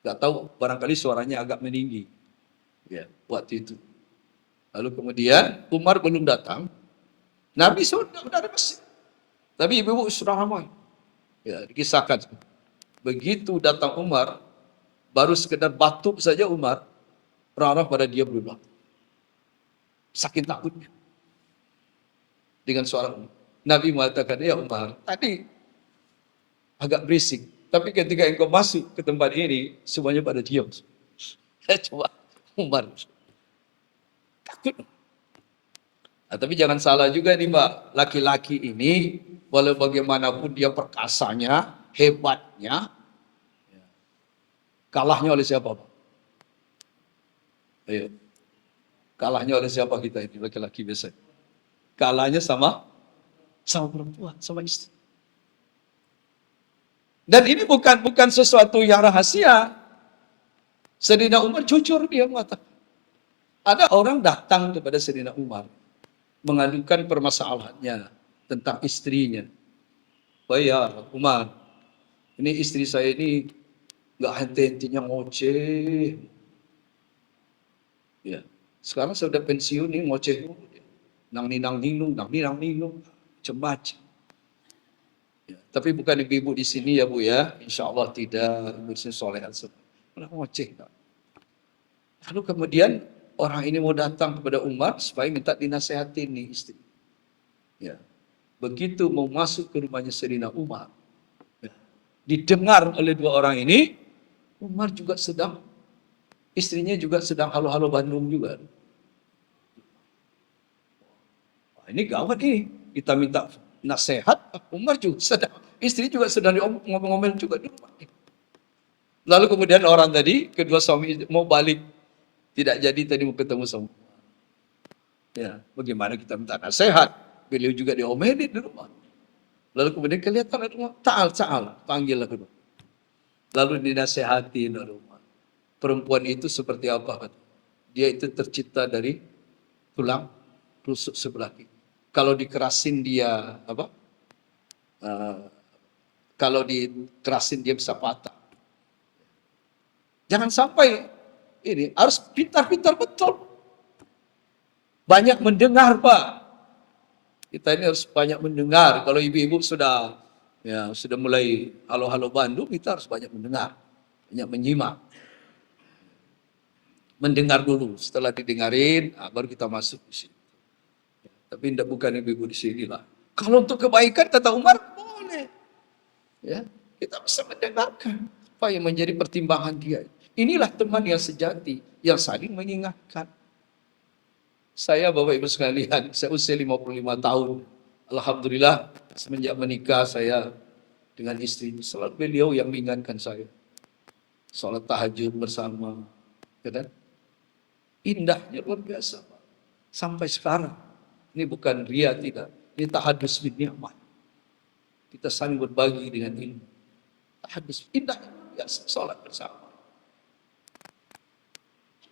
nggak tahu barangkali suaranya agak meninggi, ya, waktu itu. Lalu kemudian Umar belum datang, Nabi sudah ada masjid, tapi ibu-ibu sudah ramai, ya, dikisahkan. Begitu datang Umar, baru sekedar batuk saja Umar, orang-orang pada dia berubah, saking takutnya. Dengan suara Umar. Nabi mengatakan, ya Umar, tadi agak berisik. Tapi ketika engkau masuk ke tempat ini, semuanya pada diam. Saya coba Umar. Takut. Nah, tapi jangan salah juga nih Mbak. Laki-laki ini, walau bagaimanapun dia perkasanya, hebatnya, kalahnya oleh siapa Pak? Ayo. Kalahnya oleh siapa kita ini, laki-laki biasa? Kalahnya sama perempuan, sama istri. Dan ini bukan sesuatu yang rahasia. Sayyidina Umar jujur dia mengatakan. Ada orang datang kepada Sayyidina Umar mengadukan permasalahannya tentang istrinya. Ya Umar, ini istri saya ini nggak henti-hentinya ngoceh. Ya, sekarang saya udah pensiun nih ngoceh mulu. Nang ninang ninung, macam-macam. Ya, tapi bukan ibu-ibu di sini ya Bu ya, insya Allah tidak, ibu di sini solehan semua. Ngoceh. Lalu kemudian orang ini mau datang kepada Umar supaya minta dinasehatin nih istri. Ya. Begitu mau masuk ke rumahnya Sayyidina Umar, ya, didengar oleh dua orang ini, Umar juga sedang, istrinya juga sedang halo-halo Bandung juga. Wah, ini gawat ini, kita minta nasihat, Umar juga sedang, istri juga sedang ngomel-ngomel juga di rumah. Lalu kemudian orang tadi, kedua suami mau balik, tidak jadi tadi mau ketemu sama. Ya, bagaimana kita minta nasihat? Beliau juga diomelin di rumah. Lalu kemudian kelihatan di rumah, Ta'al, panggillah ke rumah. Lalu dinasehati di rumah. Perempuan itu seperti apa? Dia itu tercipta dari tulang rusuk sebelah kiri. Kalau dikerasin dia apa? Kalau dikerasin dia bisa patah. Jangan sampai ini harus pintar-pintar betul. Banyak mendengar Pak. Kita ini harus banyak mendengar. Kalau ibu-ibu sudah mulai halo-halo Bandung, kita harus banyak mendengar, banyak menyimak. Mendengar dulu, setelah didengarin, baru kita masuk di sini. Tapi tidak bukan ibu-ibu di sini lah. Kalau untuk kebaikan kata Umar boleh, ya kita bisa mendengarkan apa yang menjadi pertimbangan dia. Inilah teman yang sejati, yang saling mengingatkan. Saya Bapak Ibu sekalian, saya usia 55 tahun. Alhamdulillah semenjak menikah saya dengan istri, selalu beliau yang mengingatkan saya. Salat tahajud bersama. Ya kan? Indahnya luar biasa Pak. Sampai sekarang. Ini bukan ria tidak. Ini tahadus bin ni'mat. Kita saling berbagi dengan ilmu. Tahadus indahnya luar biasa. Salat bersama.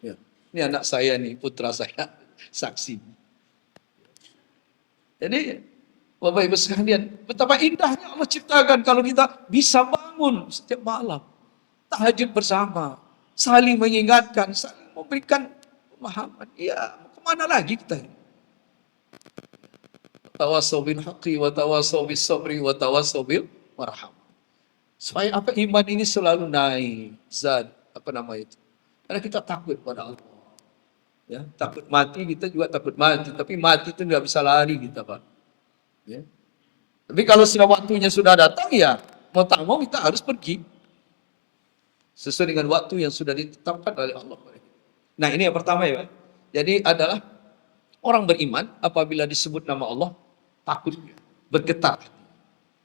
Ya. Ini anak saya nih, putra saya. Saksi. Jadi Bapak Ibu sekalian, betapa indahnya Allah ciptakan kalau kita bisa bangun setiap malam, tahajud bersama, saling mengingatkan, saling memberikan pemahaman. Ya, kemana lagi kita? Tawassaw bil haqqi wa tawassaw bis sabri wa tawassaw bil marham. Supaya apa iman ini selalu naik, itu? Karena kita takut pada Allah. Ya, takut mati, kita juga takut mati. Tapi mati itu nggak bisa lari kita Pak. Ya. Tapi kalau sudah waktunya sudah datang ya, mau tak mau kita harus pergi. Sesuai dengan waktu yang sudah ditetapkan oleh Allah. Nah ini yang pertama ya Pak. Jadi adalah orang beriman apabila disebut nama Allah, takut, bergetar.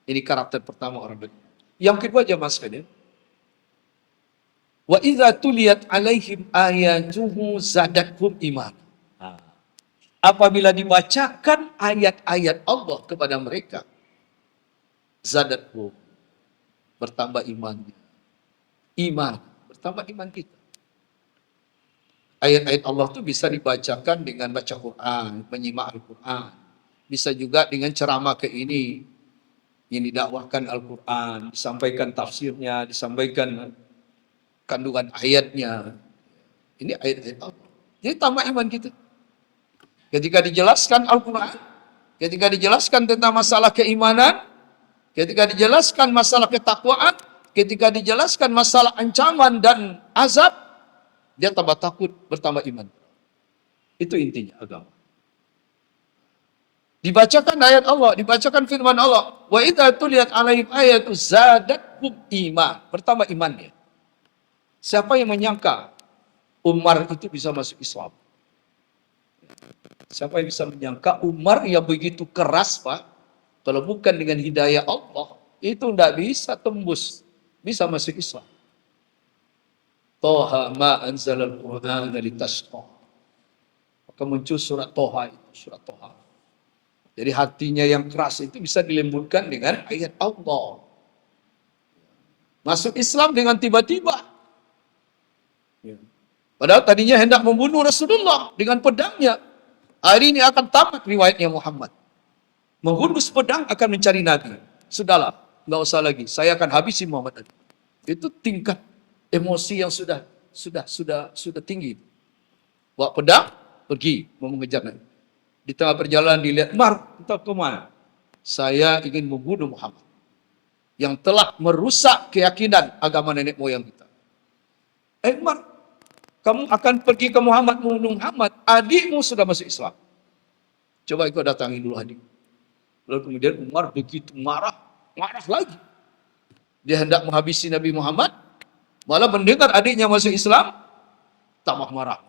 Ini karakter pertama orang beriman. Yang kedua jemaah sekalian. Wa idza tuliyat alaihim ayatuhu zadatuhum iman. Apabila dibacakan ayat-ayat Allah kepada mereka, zadatuhum, bertambah imannya. Iman, bertambah iman kita. Ayat-ayat Allah itu bisa dibacakan dengan baca Quran, menyimak Al-Quran. Bisa juga dengan ceramah ke ini, yang didakwahkan Al-Quran, disampaikan tafsirnya, disampaikan kandungan ayatnya. Ini ayat-ayat Allah. Jadi tambah iman kita. Ketika dijelaskan Al-Quran, ketika dijelaskan tentang masalah keimanan, ketika dijelaskan masalah ketakwaan, ketika dijelaskan masalah ancaman dan azab, dia tambah takut, bertambah iman. Itu intinya agama. Dibacakan ayat Allah, dibacakan firman Allah. Wa idza tuliyat alaihim ayatu zadatkum iman. Pertama imannya. Siapa yang menyangka Umar itu bisa masuk Islam? Siapa yang bisa menyangka Umar yang begitu keras, Pak? Kalau bukan dengan hidayah Allah, itu tidak bisa tembus, bisa masuk Islam. Toha ma anzalal Qur'ana litasqa. Maka muncul surat Toha itu, surat Toha. Jadi hatinya yang keras itu bisa dilembutkan dengan ayat Allah. Masuk Islam dengan tiba-tiba. Padahal tadinya hendak membunuh Rasulullah dengan pedangnya. Hari ini akan tamat riwayatnya Muhammad. Menghunus pedang akan mencari Nabi. Sudahlah, nggak usah lagi. Saya akan habisi Muhammad. Itu tingkat emosi yang sudah tinggi. Bawa pedang, pergi mau mengejar Nabi. Di tengah perjalanan dilihat, Umar, entah kemana? Saya ingin membunuh Muhammad. Yang telah merusak keyakinan agama nenek moyang kita. Umar, kamu akan pergi ke Muhammad, membunuh Muhammad. Adikmu sudah masuk Islam. Coba ikut datangi dulu adik. Lalu kemudian Umar begitu marah lagi. Dia hendak menghabisi Nabi Muhammad. Malah mendengar adiknya masuk Islam, tambah marah.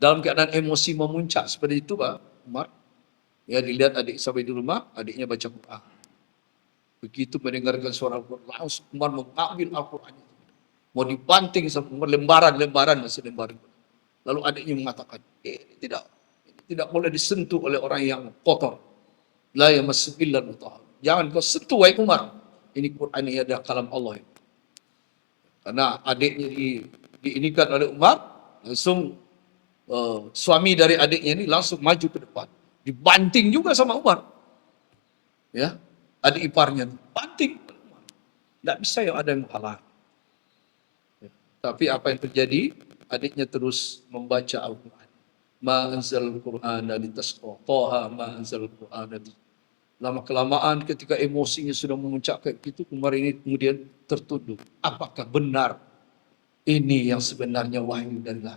Dalam keadaan emosi memuncak seperti itu, Pak Umar. Ya, dilihat adik sampai di rumah, adiknya baca Quran. Begitu mendengarkan suara Al-Quran, langsung Umar mengambil Al-Quran itu. Mau dibanting sampai lembaran masih lembaran. Lalu adiknya mengatakan, ini tidak boleh disentuh oleh orang yang kotor. La yamassu illa al-mutahhar. Jangan kau sentuh, wahai Umar. Ini Quran ini adalah kalam Allah. Karena adiknya diinikan oleh Umar, langsung suami dari adiknya ini langsung maju ke depan. Dibanting juga sama Umar. Ya, adik iparnya banting. Tidak bisa yang ada yang menghalang. Ya. Tapi apa yang terjadi? Adiknya terus membaca Al-Quran. Ma anzalal Qur'ana litasqa. Toha ma anzalal Qur'ana. Lama kelamaan ketika emosinya sudah memuncak kayak gitu, Umar ini kemudian tertunduk. Apakah benar ini yang sebenarnya wahyu dari Allah?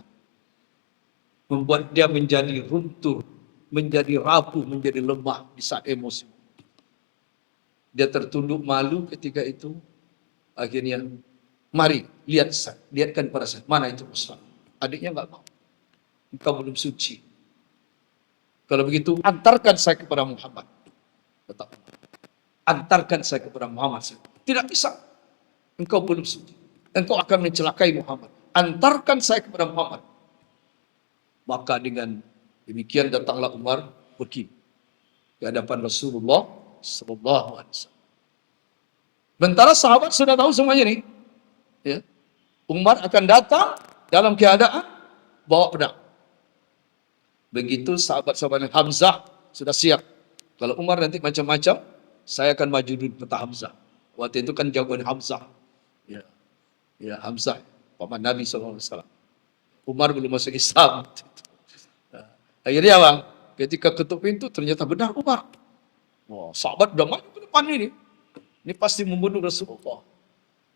Membuat dia menjadi runtuh, menjadi rapuh, menjadi lemah di saat emosi. Dia tertunduk malu ketika itu. Akhirnya, mari lihatkan pada saya, mana itu Musa? Adiknya nggak mau. Engkau belum suci. Kalau begitu, antarkan saya kepada Muhammad. Tetap. Antarkan saya kepada Muhammad. Tidak bisa. Engkau belum suci. Engkau akan mencelakai Muhammad. Antarkan saya kepada Muhammad. Maka dengan demikian datanglah Umar pergi ke hadapan Rasulullah Sallallahu Alaihi Wasallam. Sementara sahabat sudah tahu semuanya ini. Ya. Umar akan datang dalam keadaan bawa pedang. Begitu sahabat-sahabat Hamzah sudah siap. Kalau Umar nanti macam-macam, saya akan maju di peta Hamzah. Waktu itu kan jagoan Hamzah. Ya, Hamzah, paman Nabi SAW. Umar belum masuk Islam. Akhirnya bang, ketika ketuk pintu ternyata benar Umar. Oh, sahabat udah maju ke depan ini. Ini pasti membunuh Rasulullah.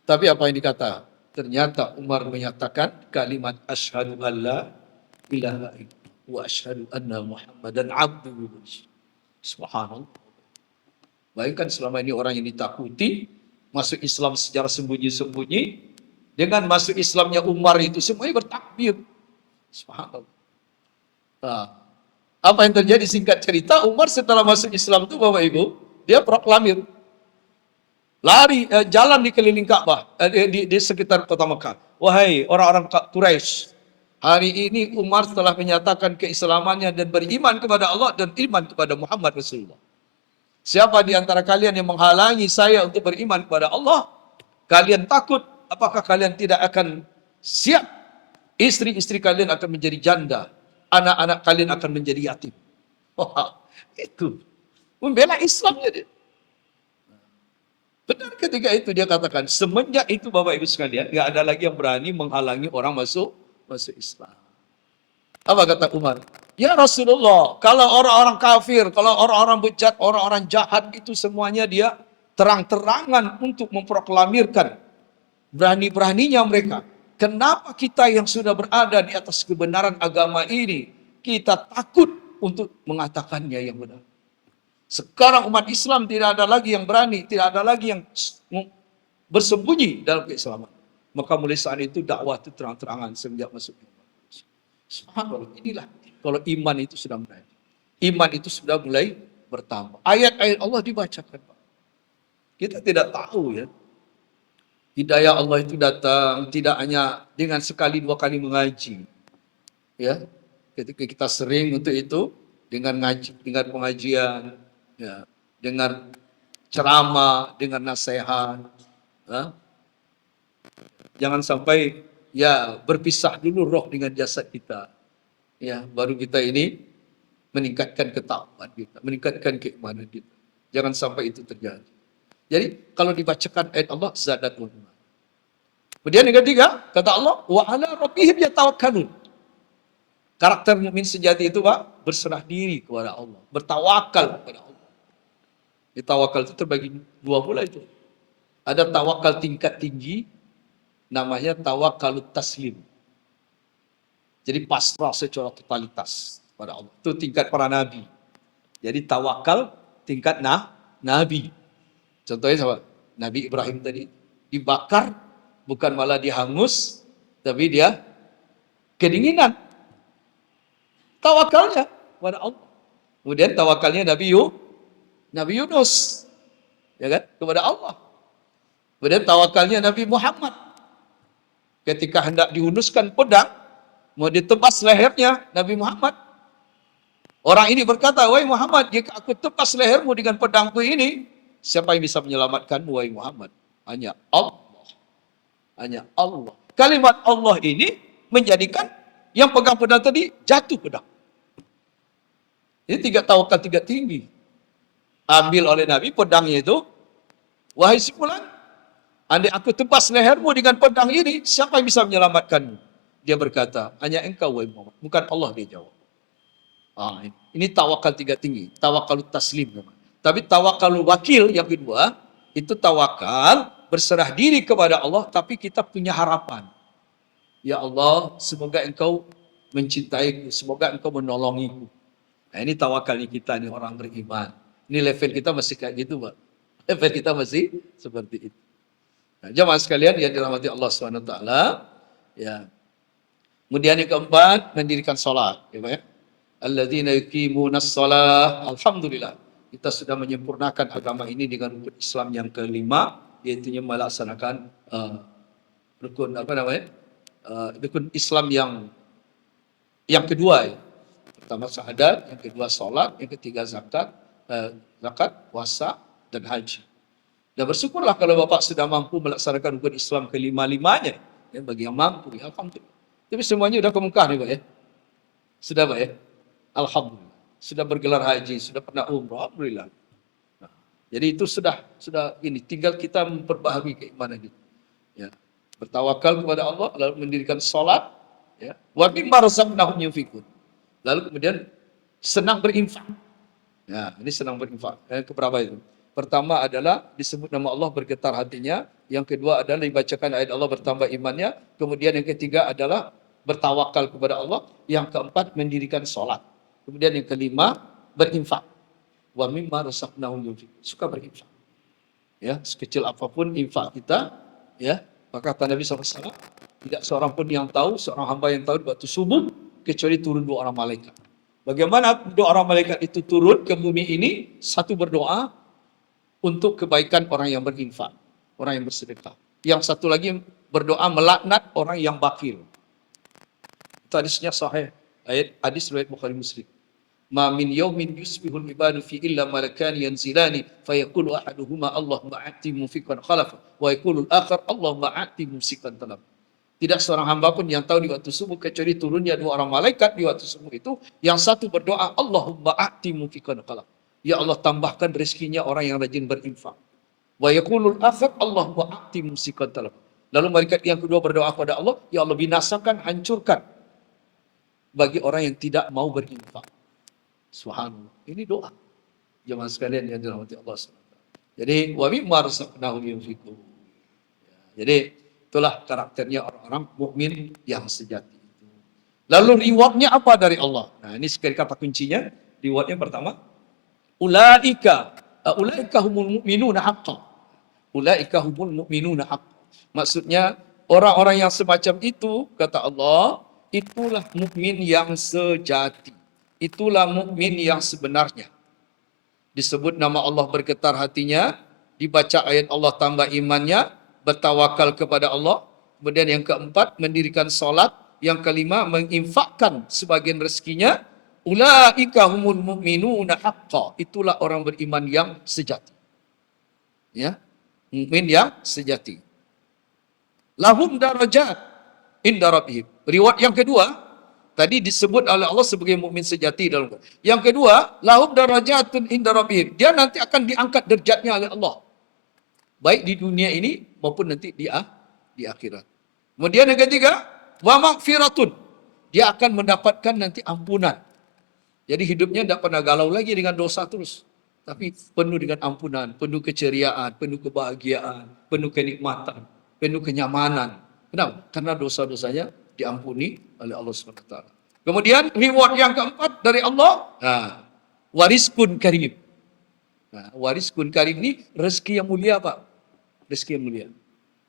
Tapi apa yang dikata? Ternyata Umar menyatakan kalimat asyhadu alla ilaha illallah wa asyhadu anna Muhammadan abduhu. Subhanallah. Bayangkan selama ini orang yang ditakuti masuk Islam secara sembunyi-sembunyi. Dengan masuk Islamnya Umar itu semuanya bertakbir. Subhanallah. Nah, apa yang terjadi singkat cerita, Umar setelah masuk Islam itu Bapak Ibu, dia proklamir. Lari, jalan di keliling Ka'bah, di sekitar kota Mekah. Wahai orang-orang Quraisy, hari ini Umar telah menyatakan keislamannya dan beriman kepada Allah dan iman kepada Muhammad Rasulullah. Siapa di antara kalian yang menghalangi saya untuk beriman kepada Allah? Kalian takut? Apakah kalian tidak akan siap? Istri-istri kalian akan menjadi janda. Anak-anak kalian akan menjadi yatim. Wah, itu. Membela Islamnya dia. Benar ketika itu dia katakan, semenjak itu Bapak Ibu sekalian, nggak ada lagi yang berani menghalangi orang masuk Islam. Apa kata Umar? Ya Rasulullah, kalau orang-orang kafir, kalau orang-orang bejat, orang-orang jahat itu semuanya dia terang-terangan untuk memproklamirkan. Berani-beraninya mereka. Kenapa kita yang sudah berada di atas kebenaran agama ini, kita takut untuk mengatakannya yang benar. Sekarang umat Islam tidak ada lagi yang berani, tidak ada lagi yang bersembunyi dalam keislaman. Maka mulai saat itu dakwah itu terang-terangan semenjak masuknya. Subhanallah, inilah kalau iman itu sudah mulai. Iman itu sudah mulai bertambah. Ayat-ayat Allah dibacakan, Pak. Kita tidak tahu ya. Hidayah Allah itu datang tidak hanya dengan sekali dua kali mengaji. Ya. Ketika kita sering untuk itu dengan ngaji, dengan pengajian, ya, dengan ceramah, dengan nasihat. Ya. Jangan sampai ya berpisah dulu roh dengan jasad kita. Ya, baru kita ini meningkatkan ketakwaan kita, meningkatkan keimanan kita. Jangan sampai itu terjadi. Jadi kalau dibacakan ayat Allah zadatul iman. Kemudian yang ketiga, kata Allah, wa ala rabbihim yatawakkalun. Karakter mukmin sejati itu, Pak, berserah diri kepada Allah, bertawakal kepada Allah. Tawakal itu terbagi dua pula itu. Ada tawakal tingkat tinggi, namanya tawakalut taslim. Jadi pasrah secara totalitas pada Allah. Itu tingkat para nabi. Jadi tawakal tingkat nabi. Contohnya sama Nabi Ibrahim tadi dibakar, bukan malah dihangus, tapi dia kedinginan. Tawakalnya pada Allah. Kemudian tawakalnya Nabi Yunus, ya kan, kepada Allah. Kemudian tawakalnya Nabi Muhammad ketika hendak dihunuskan pedang, mau ditebas lehernya Nabi Muhammad. Orang ini berkata, wahai Muhammad, jika aku tebas lehermu dengan pedangku ini, siapa yang bisa menyelamatkanmu, wahai Muhammad? Hanya Allah. Hanya Allah. Kalimat Allah ini menjadikan yang pegang pedang tadi jatuh pedang. Ini tiga tawakal tiga tinggi. Ambil oleh Nabi pedangnya itu, wahai si fulan, andai aku tebas lehermu dengan pedang ini, siapa yang bisa menyelamatkanmu? Dia berkata, hanya engkau, wahai Muhammad. Bukan Allah, dia jawab. Ini tawakal tiga tinggi. Tawakal taslim. Tapi tawakal wakil yang kedua, itu tawakal berserah diri kepada Allah, tapi kita punya harapan. Ya Allah, semoga engkau mencintaiku, semoga engkau menolongiku. Nah, ini tawakalnya kita nih orang beriman. Ini level kita masih kayak gitu, Pak. Level kita masih seperti itu. Nah, jemaah sekalian yang dirahmati Allah SWT, ya. Kemudian yang keempat, mendirikan sholat, ya Pak ya. Alladzina yuqimunas shalah. Alhamdulillah, kita sudah menyempurnakan agama ini dengan rukun Islam yang kelima, yaitu melaksanakan rukun rukun Islam yang kedua ya. Pertama syahadat, yang kedua sholat, yang ketiga zakat, puasa, dan haji. Dan bersyukurlah kalau Bapak sudah mampu melaksanakan rukun Islam kelima-limanya. Ya, bagi yang mampu, ya alhamdulillah. Tapi semuanya sudah ke Mekah nih Pak ya. Sudah Pak ya. Alhamdulillah. Sudah bergelar haji, sudah pernah umrah, alhamdulillah. Nah, jadi itu sudah ini. Tinggal kita memperbaharui keimanan itu. Ya. Bertawakal kepada Allah, lalu mendirikan sholat. Ya. Wa mimma razaqnahum yunfiqun. Lalu kemudian senang berinfak. Ya, ini senang berinfak. Yang keberapa itu? Pertama adalah disebut nama Allah, bergetar hatinya. Yang kedua adalah dibacakan ayat Allah, bertambah imannya. Kemudian yang ketiga adalah bertawakal kepada Allah. Yang keempat mendirikan sholat. Kemudian yang kelima berinfak. Wa mimma razaqnahum yunfiqun. Suka berinfak. Ya, sekecil apapun infak kita, ya. Maka kata Nabi SAW, tidak seorang pun yang tahu, seorang hamba yang tahu di waktu subuh, kecuali turun dua orang malaikat. Bagaimana dua orang malaikat itu turun ke bumi ini? Satu berdoa untuk kebaikan orang yang berinfak, orang yang bersedekah. Yang satu lagi berdoa melaknat orang yang bakil. Itu hadisnya sahih. Hadis riwayat Bukhari Muslim. Ma min yaumin yusbihul ibadu fi illa malakani yanzilani fayaqulu ahaduhuma Allahumma a'ti mufiqan khalafa wa yaqulu al-akhar Allahumma a'ti mumsikan talab. Tidak seorang hamba pun yang tahu di waktu subuh kecuali turunnya dua orang malaikat di waktu subuh itu. Yang satu berdoa, Allahumma a'ti mufiqan khalaf. Ya Allah, tambahkan rezekinya orang yang rajin berinfak. Wa yaqulul akhar Allahumma a'ti mumsikan talab. Lalu malaikat yang kedua berdoa kepada Allah, ya Allah, binasakan, hancurkan bagi orang yang tidak mau berinfak. Subhanallah. Ini doa. Jemaah sekalian yang dirahmati Allah SWT. Jadi wa mimma razaqnahum yunfiqun. Jadi itulah karakternya orang-orang mukmin yang sejati itu. Lalu rewardnya apa dari Allah? Nah, ini sekali kata kuncinya. Rewardnya pertama, ulaika humul mu'minuna haqqan. Ulaika humul mu'minuna haqqan. Maksudnya orang-orang yang semacam itu, kata Allah, itulah mukmin yang sejati. Itulah mukmin yang sebenarnya. Disebut nama Allah bergetar hatinya, dibaca ayat Allah tambah imannya, bertawakal kepada Allah. Kemudian yang keempat, mendirikan solat. Yang kelima, menginfakkan sebagian rezekinya. Ulaika humul mu'minuna haqqa. Itulah orang beriman yang sejati. Ya, mukmin yang sejati. Lahum darajat inda rabbihim. Reward yang kedua, tadi disebut oleh Allah sebagai mukmin sejati dalam Quran. Yang kedua, lahum darajatun inda rabbihim. Dia nanti akan diangkat derajatnya oleh Allah. Baik di dunia ini maupun nanti di akhirat. Kemudian yang ketiga, wa maghfiratun. Dia akan mendapatkan nanti ampunan. Jadi hidupnya tidak pernah galau lagi dengan dosa terus. Tapi penuh dengan ampunan, penuh keceriaan, penuh kebahagiaan, penuh kenikmatan, penuh kenyamanan. Kenapa? Karena dosa-dosanya diampuni oleh Allah SWT. Kemudian reward yang keempat dari Allah, wariskun karim. Nah, wariskun karim ini rezeki yang mulia, Pak. Rezeki yang mulia.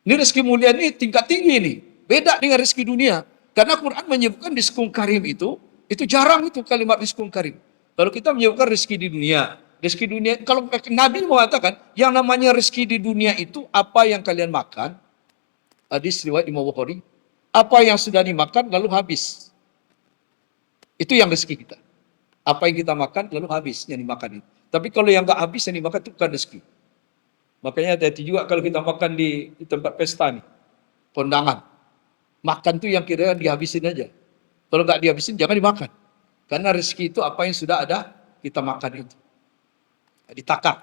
Ini rezeki mulia ini tingkat tinggi ini. Beda dengan rezeki dunia. Karena Quran menyebutkan rizkun karim itu jarang itu kalimat rizkun karim. Kalau kita menyebutkan rezeki di dunia, kalau Nabi mengatakan yang namanya rezeki di dunia itu apa yang kalian makan, hadis riwayat Imam Bukhari, apa yang sudah dimakan lalu habis. Itu yang rezeki kita. Apa yang kita makan lalu habis yang dimakan itu. Tapi kalau yang nggak habis yang dimakan itu bukan rezeki. Makanya hati-hati juga kalau kita makan di tempat pesta nih, kondangan. Makan tuh yang kira dihabisin aja. Kalau nggak dihabisin jangan dimakan. Karena rezeki itu apa yang sudah ada kita makan itu. Ditakar.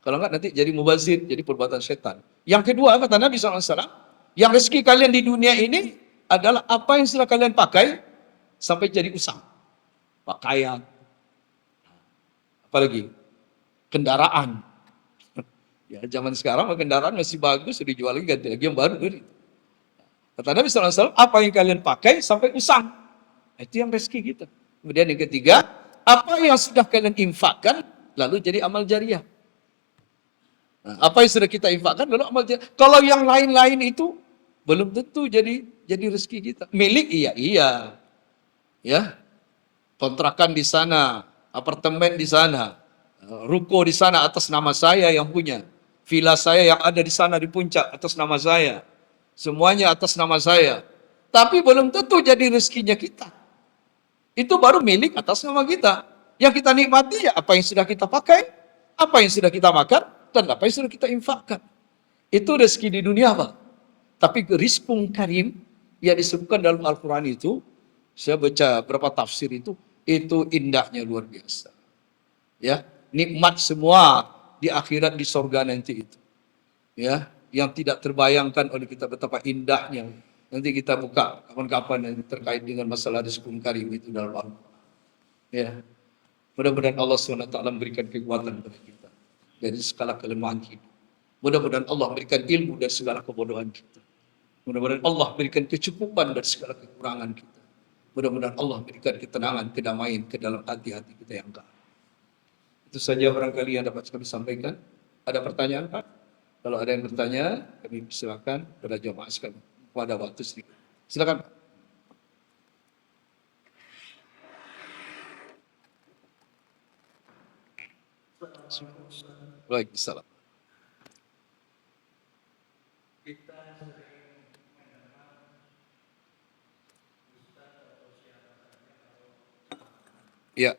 Kalau nggak nanti jadi mubazir, jadi perbuatan setan. Yang kedua kata Nabi SAW, yang rezeki kalian di dunia ini adalah apa yang sudah kalian pakai sampai jadi usang. Pakaian, apalagi kendaraan. Ya, zaman sekarang kendaraan masih bagus, sudah dijual lagi ganti lagi yang baru. Kata Nabi SAW, apa yang kalian pakai sampai usang. Itu yang rezeki kita. Kemudian yang ketiga, apa yang sudah kalian infakkan, lalu jadi amal jariah. Nah, apa yang sudah kita infakkan, lalu amal jariah. Kalau yang lain-lain itu, belum tentu jadi rezeki kita. Milik, iya. Ya, kontrakan di sana, apartemen di sana, ruko di sana atas nama saya yang punya. Villa saya yang ada di sana di puncak atas nama saya. Semuanya atas nama saya. Tapi belum tentu jadi rezekinya kita. Itu baru milik atas nama kita. Yang kita nikmati ya apa yang sudah kita pakai, apa yang sudah kita makan, dan apa yang sudah kita infakkan. Itu rezeki di dunia, Pak. Tapi rizqun karim yang disebutkan dalam Al-Quran itu, saya baca berapa tafsir itu indahnya luar biasa. Ya, nikmat semua di akhirat di sorga nanti itu. Ya, yang tidak terbayangkan oleh kita betapa indahnya. Nanti kita buka kapan-kapan yang terkait dengan masalah rizqun karim itu dalam Al-Quran. Ya, mudah-mudahan Allah SWT memberikan kekuatan kepada kita dari segala kelemahan hidup. Mudah-mudahan Allah memberikan ilmu dari segala kebodohan kita. Mudah-mudahan Allah berikan kecukupan dari segala kekurangan kita. Mudah-mudahan Allah berikan ketenangan, kedamaian ke dalam hati-hati kita yang kekal. Itu saja barangkali yang dapat kami sampaikan. Ada pertanyaan, Pak? Kalau ada yang bertanya, kami silakan pada jamaah sekalian. Pada waktu sedikit. Silakan, Pak. Waalaikumsalam. Ya.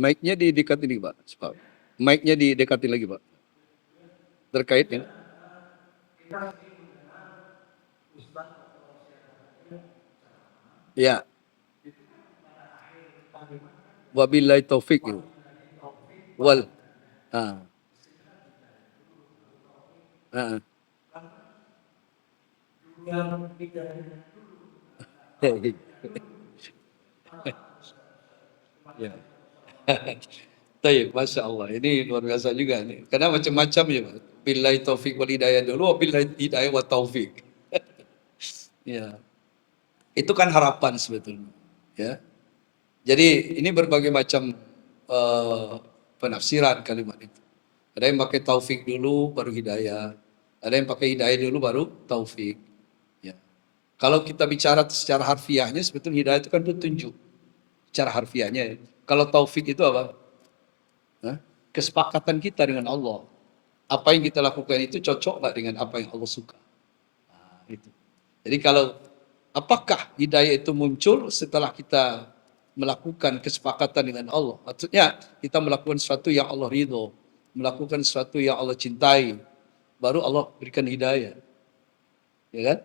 Mic-nya didekati lagi, Pak. Mic-nya didekati lagi, Pak. Terkait ya. Ya. Wabillahi taufik. wal ah, ah, ya. Taib, Masya Allah. Ini luar biasa juga nih. Karena macam-macam ya, Pak. Billahi taufik wal hidayah dulu, billahi hidayah wa taufik. Ya, itu kan harapan sebetulnya. Ya, jadi ini berbagai macam eh, penafsiran kalimat itu. Ada yang pakai taufik dulu baru hidayah. Ada yang pakai hidayah dulu baru taufik. Ya. Kalau kita bicara secara harfiahnya sebetulnya hidayah itu kan petunjuk. Secara harfiahnya. Ya. Kalau taufik itu apa? Hah? Kesepakatan kita dengan Allah. Apa yang kita lakukan itu cocok nggak dengan apa yang Allah suka? Nah, itu. Jadi kalau apakah hidayah itu muncul setelah kita melakukan kesepakatan dengan Allah? Maksudnya kita melakukan sesuatu yang Allah ridho, melakukan sesuatu yang Allah cintai, baru Allah berikan hidayah, ya kan?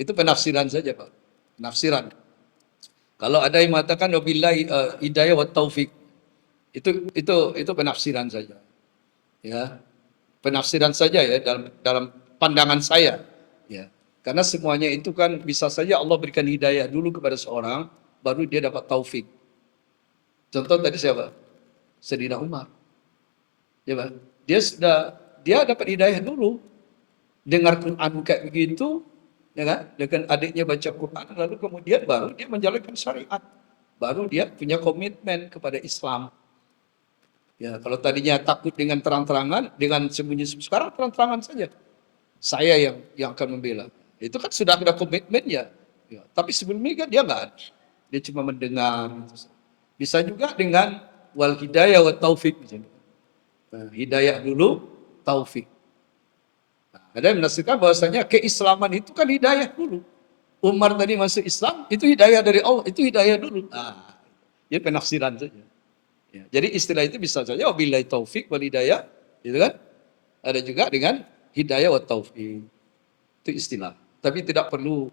Itu penafsiran saja, Pak. Penafsiran. Kalau ada yang mengatakan wabillahi hidayah wa taufik, itu penafsiran saja. Ya, penafsiran saja ya dalam pandangan saya. Ya, karena semuanya itu kan bisa saja Allah berikan hidayah dulu kepada seorang, baru dia dapat taufik. Contoh tadi siapa? Sayyidina Umar. Ya, Pak. Dia dapat hidayah dulu. Dengar Quran kayak begitu, ya kan? Dengan adiknya baca Quran, lalu kemudian baru dia menjalankan syariat. Baru dia punya komitmen kepada Islam. Ya, kalau tadinya takut dengan terang-terangan, dengan sembunyi-sembunyi, sekarang terang-terangan saja. Saya yang akan membela. Itu kan sudah ada komitmennya. Ya, tapi sebelumnya kan dia nggak ada. Dia cuma mendengar. Bisa juga dengan wal hidayah wa taufik. Nah, hidayah dulu, taufik. Nah, ada yang menafsirkan bahwasanya keislaman itu kan hidayah dulu. Umar tadi masuk Islam, itu hidayah dari Allah, itu hidayah dulu. Nah, ya penafsiran saja. Ya, jadi istilah itu bisa saja wabillahi taufik wal hidayah, gitu kan? Ada juga dengan hidayah wa taufik. Itu istilah. Tapi tidak perlu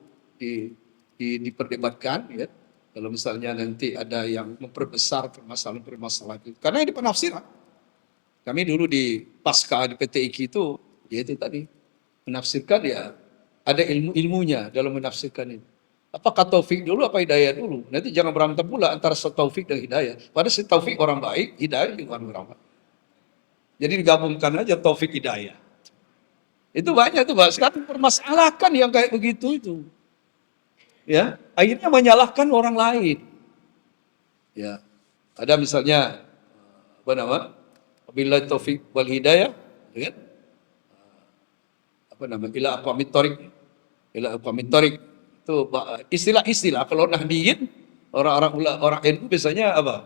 diperdebatkan ya. Kalau misalnya nanti ada yang memperbesar permasalahan-permasalahan itu. Karena ini penafsiran. Kami dulu di Pasca di PT IKI itu, ya itu tadi. Menafsirkan ya, ada ilmu-ilmunya dalam menafsirkan ini. Apakah taufik dulu, apa hidayah dulu? Nanti jangan berantem pula antara taufik dan hidayah. Padahal si taufik orang baik, hidayah juga orang baik. Jadi digabungkan aja taufik hidayah. Itu banyak tuh, Pak. Sekarang permasalahkan yang kayak begitu itu. Ya, akhirnya menyalahkan orang lain. Ya, ada misalnya apa nama? Bila taufik wal hidayah, ya kan? Apa nama? Ila aqwamit thoriq. Ila aqwamit thoriq. Itu istilah-istilah. Kalau Nahdiyin, orang NU biasanya apa?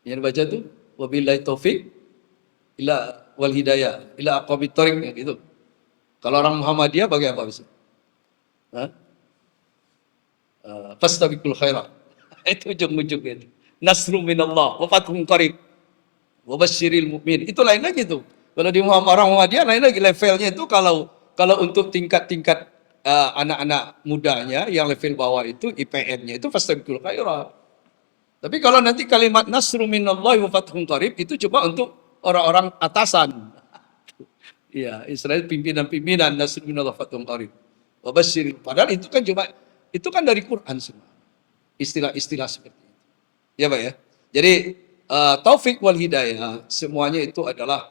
Yang dibaca tuh wabillahi taufik ila wal hidayah ila aqwamit thoriq gitu. Kalau orang Muhammadiyah bagaimana apa bisa? Fastabiqul khairat. Itu ujung-ujungnya itu. Nasru minallah wa fathun qarib. Wa basyiril mu'min. Itu lain lagi tuh. Kalau di orang Muhammadiyah lain lagi levelnya itu kalau untuk tingkat-tingkat anak-anak mudanya yang level bawah itu IPN-nya itu fastabiqul khairat. Tapi kalau nanti kalimat nasru minallahi wa fathun qarib itu cuma untuk orang-orang atasan. Iya, Israel pimpinan-pimpinan nasru minallahi wa fathun qarib. Wa basyiril. Padahal itu kan dari Quran semua. Istilah-istilah seperti itu. Ya, Pak ya. Jadi taufik wal hidayah semuanya itu adalah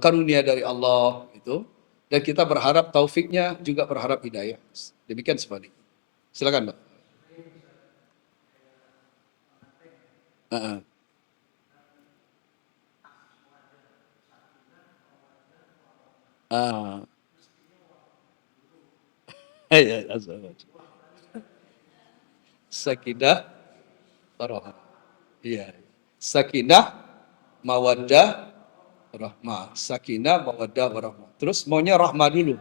karunia dari Allah itu, dan kita berharap taufiknya juga berharap hidayah. Demikian seperti itu. Silakan, Pak. Uh-uh. Ah, ya, sakinah warahmah. Iya. Sakinah, mawaddah, rahmah. Sakinah, mawaddah, warahmah. Terus maunya rahmah dulu.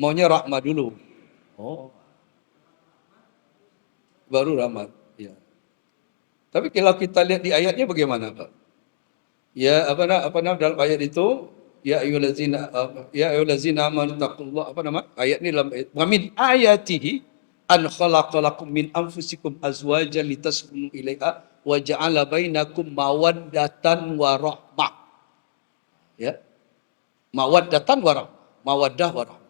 Maunya rahmah dulu. Oh, baru rahmat. Ya. Tapi kalau kita lihat di ayatnya bagaimana, Pak? Ya, apa nama dalam ayat itu? Ya ayyuhallazina amanu taqullah, apa nama? Ayat ini dalam ayat. Wa min ayatihi an khalaqalakum min anfusikum azwajan litaskunu ilaiha wa ja'ala bainakum mawaddatan wa rahmah. Ya. Mawaddatan wa rahmah. Mawaddah wa rahmah.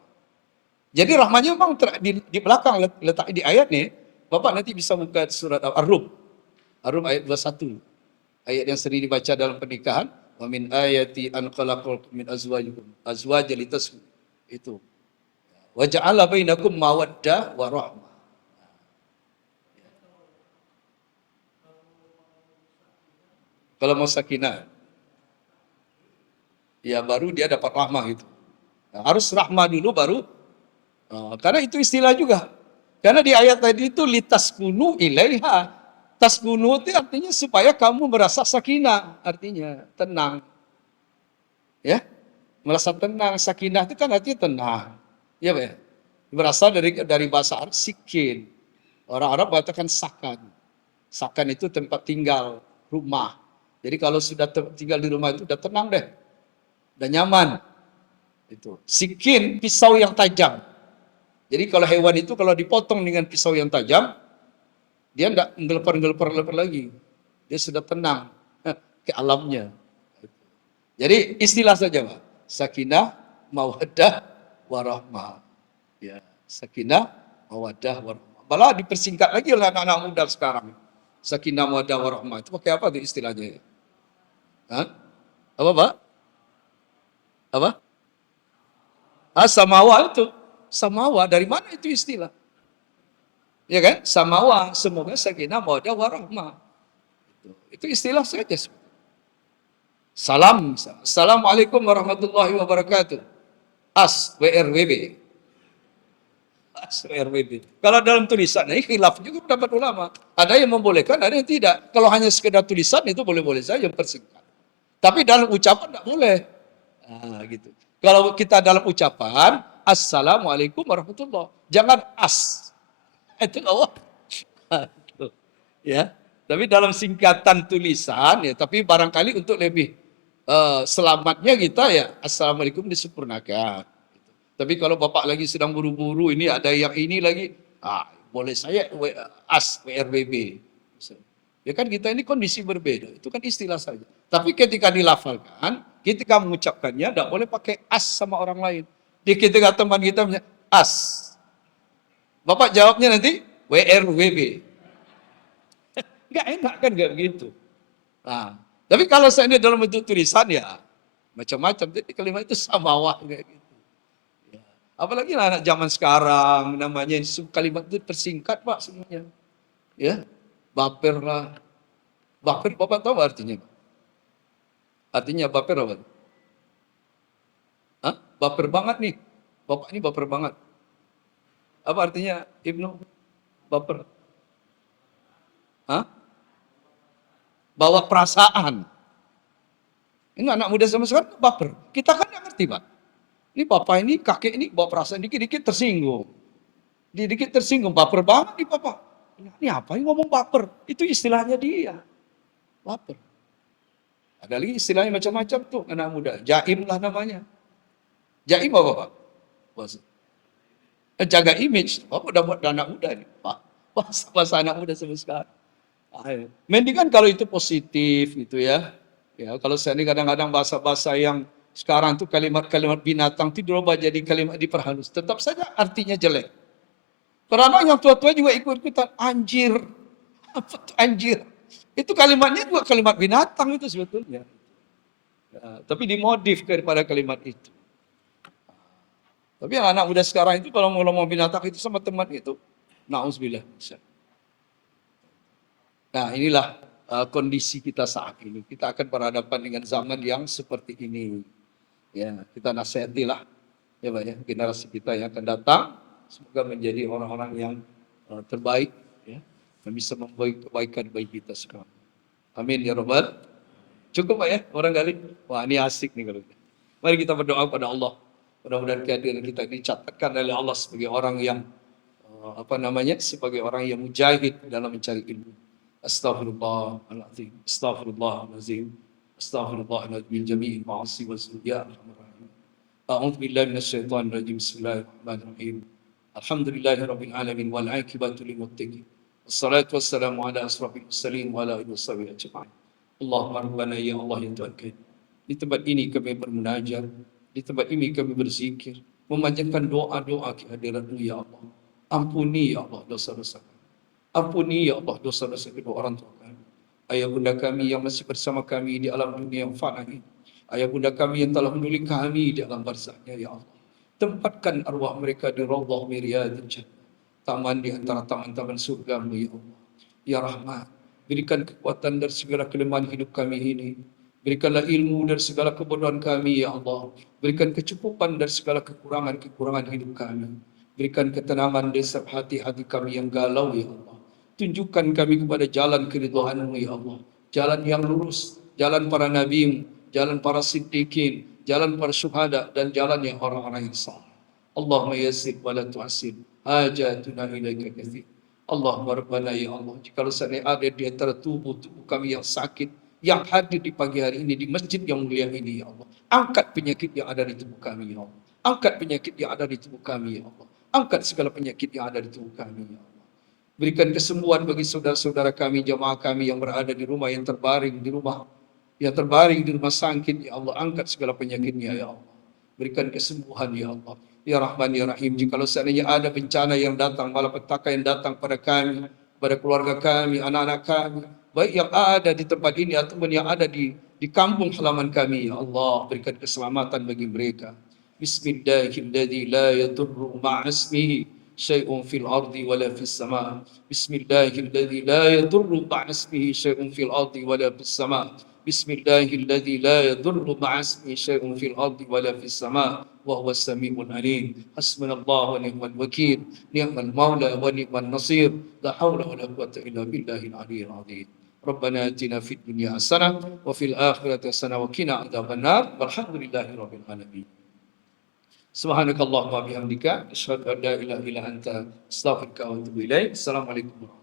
Jadi rahmanya memang di belakang letak di ayat nih. Bapak nanti bisa buka surat Ar-Rum. Ar-Rum ayat 21. Ayat yang sering dibaca dalam pernikahan. Wa min ayati an khalaqakum min azwajan litaskunu. Itu. Wa ja'ala bainakum mawaddah wa rahmah. Kalau mau sakinah, ya baru dia dapat rahmah itu. Nah, harus rahmah dulu baru. Karena itu istilah juga. Karena di ayat tadi itu litaskunu ilaiha. Taskunu itu artinya supaya kamu merasa sakinah, artinya tenang. Ya, merasa tenang. Sakinah itu kan artinya tenang. Ya, Pak. Berasal dari bahasa Arab sikin. Orang Arab mengatakan sakan. Sakan itu tempat tinggal, rumah. Jadi kalau sudah tinggal di rumah itu udah tenang deh. Udah nyaman. Itu. Sikin, pisau yang tajam. Jadi kalau hewan itu kalau dipotong dengan pisau yang tajam, dia enggak ngelepar lagi. Dia sudah tenang ke alamnya. Jadi istilah saja, Pak. Sakinah, mawaddah, warahmah. Ya, sakinah, mawaddah, warahmah. Malah dipersingkat lagi oleh anak-anak muda sekarang. Sakinah, mawaddah, warahmah. Itu pakai apa tuh istilahnya? Hah? Apa, Pak? Apa? Samawa itu. Samawa, dari mana itu istilah? Ya kan? Samawa, semoga sakinah, mawaddah, warahmah. Itu istilah saja. Salam. Assalamualaikum warahmatullahi wabarakatuh. WRWB. WRWB. Kalau dalam tulisan, ini khilaf juga pendapat ulama. Ada yang membolehkan, ada yang tidak. Kalau hanya sekedar tulisan itu boleh-boleh saja persingkat. Tapi dalam ucapan tidak boleh. Nah, gitu. Kalau kita dalam ucapan, Assalamualaikum warahmatullahi. Jangan Itu Allah. Ya. Tapi dalam singkatan tulisan, ya. Tapi barangkali untuk lebih selamatnya kita ya, Assalamualaikum disempurnakan. Tapi kalau Bapak lagi sedang buru-buru, ini ada yang ini lagi, boleh saya WRBB. Ya kan kita ini kondisi berbeda, itu kan istilah saja. Tapi ketika dilafalkan, ketika mengucapkannya, tidak boleh pakai sama orang lain. Di ketika teman kita Bapak jawabnya nanti WRWB. Enggak enak kan enggak begitu. Nah, tapi kalau saya ini dalam bentuk tulisan ya macam-macam. Jadi kalimat itu samawah kayak gitu. Ya. Apalagi anak zaman sekarang namanya kalimat itu tersingkat Pak semuanya. Ya, baper lah. Baper Bapak tahu artinya? Artinya baper apa? Hah? Baper banget nih. Bapak ini baper banget. Apa artinya Ibnu? Baper. Hah? Bawa perasaan. Ini anak muda sama sekarang baper. Kita kan nggak ngerti, Pak. Ini bapak ini, kakek ini bawa perasaan dikit-dikit tersinggung. Dikit tersinggung, baper banget nih bapak. Ini apa yang ngomong baper? Itu istilahnya dia. Baper. Ada lagi istilahnya macam-macam tuh anak muda. Jaim lah namanya. Jaim apa, Pak? Jaga image. Bapak udah buat anak muda nih, Pak. Bahasa anak muda sama sekarang. Mendingan kalau itu positif gitu ya. Ya, kalau saya ini kadang-kadang bahasa-bahasa yang sekarang tuh kalimat-kalimat binatang itu dirubah jadi kalimat diperhalus. Tetap saja artinya jelek. Karena yang tua-tua juga ikut-ikutan anjir. Apa tuh anjir? Itu kalimatnya juga kalimat binatang itu sebetulnya. Ya, tapi dimodif daripada kalimat itu. Tapi anak muda sekarang itu kalau mau binatang itu sama teman itu, na'udzubillah. Nah inilah kondisi kita saat ini. Kita akan berhadapan dengan zaman yang seperti ini. Ya, kita nasihatilah ya Pak ya, generasi kita yang akan datang. Semoga menjadi orang-orang yang terbaik ya, yang bisa membaik kebaikan bagi kita sekarang. Amin ya Rabbal. Cukup Pak ya, orang kali. Wah ini asik nih kalau. Mari kita berdoa pada Allah. Mudah-mudahan kehadiran kita ini dicatatkan oleh Allah sebagai orang yang sebagai orang yang mujahid dalam mencari ilmu. Astaghfirullahaladzim. Astaghfirullahaladzim. Astaghfirullahaladzim min jami'il ma'asi wa ya arhamar rahimin. A'udzu billahi minasyaitonir rajim. Bismillahirrahmanirrahim. Alhamdulillahirabbil alamin wal 'aqibatu lil muttaqin. Wassalatu wassalamu ala asrafil mursalin wa ala alihi washabihi ajma'in. Allahumma rabbana ya Allah ya Tuhan kami. Di tempat ini kami bermunajat, di tempat ini kami berzikir, memanjatkan doa-doa ke hadirat-Mu ya Allah. Ampuni ya Allah dosa-dosa kami. Ampuni ya Allah dosa-dosa kedua orang tua kami. Ayah bunda kami yang masih bersama kami di alam dunia yang fana ini. Ayah bunda kami yang telah mendulik kami di alam barzahnya ya Allah. Tempatkan arwah mereka di raudhah miriyadil jannah. Taman di antara taman-taman surga-Mu ya Allah. Ya Rahman, berikan kekuatan dari segala kelemahan hidup kami ini. Berikanlah ilmu dari segala kebodohan kami ya Allah. Berikan kecukupan dari segala kekurangan-kekurangan hidup kami. Berikan ketenangan di setiap hati-hati kami yang galau ya Allah. Tunjukkan kami kepada jalan keridhaan-Mu ya Allah. Jalan yang lurus, jalan para nabi, jalan para siddiqin, jalan para syuhada, dan jalan yang orang-orang yang saleh. Allahumma yassir wa la tu'assir. Hajatuna ilaika katsir. Allahumma rabbana ya Allah, jika seandainya ada di antara tubuh-tubuh kami yang sakit, yang hadir di pagi hari ini di masjid yang mulia ini ya Allah, angkat penyakit yang ada di tubuh kami ya Allah. Angkat penyakit yang ada di tubuh kami ya Allah. Angkat segala penyakit yang ada di tubuh kami ya Allah. Berikan kesembuhan bagi saudara-saudara kami, jamaah kami yang berada di rumah, yang terbaring di rumah, sakit ya Allah. Angkat segala penyakitnya ya Allah. Berikan kesembuhan ya Allah. Ya Rahman ya Rahim, jikalau seandainya ada bencana yang datang, malapetaka yang datang pada kami, pada keluarga kami, anak-anak kami, baik yang ada di tempat ini ataupun yang ada di kampung halaman kami, ya Allah, berikan keselamatan bagi mereka. Bismillahirrahmanirrahim, la yadurru ma'asmihi syai'un fil ardi wala fis sama. Bismillahirrahmanirrahim, la yadurru ma'asmihi syai'un fil ardi wala fis sama. Bismillahirrahmanirrahim, la yadurru ma'asmihi syai'un fil ardi wala fis sama. وهو السميع العليم. حسبنا الله ونعم الوكيل، نعم المولى ونعم النصير، لا حول ولا قوة إلا بالله العلي العظيم. ربنا آتنا في الدنيا حسنة وفي الآخرة حسنة وقنا عذاب النار والحمد لله رب العالمين. سبحانك اللهم وبحمدك أشهد أن لا إله إلا أنت أستغفرك وأتوب إليك. السلام عليكم.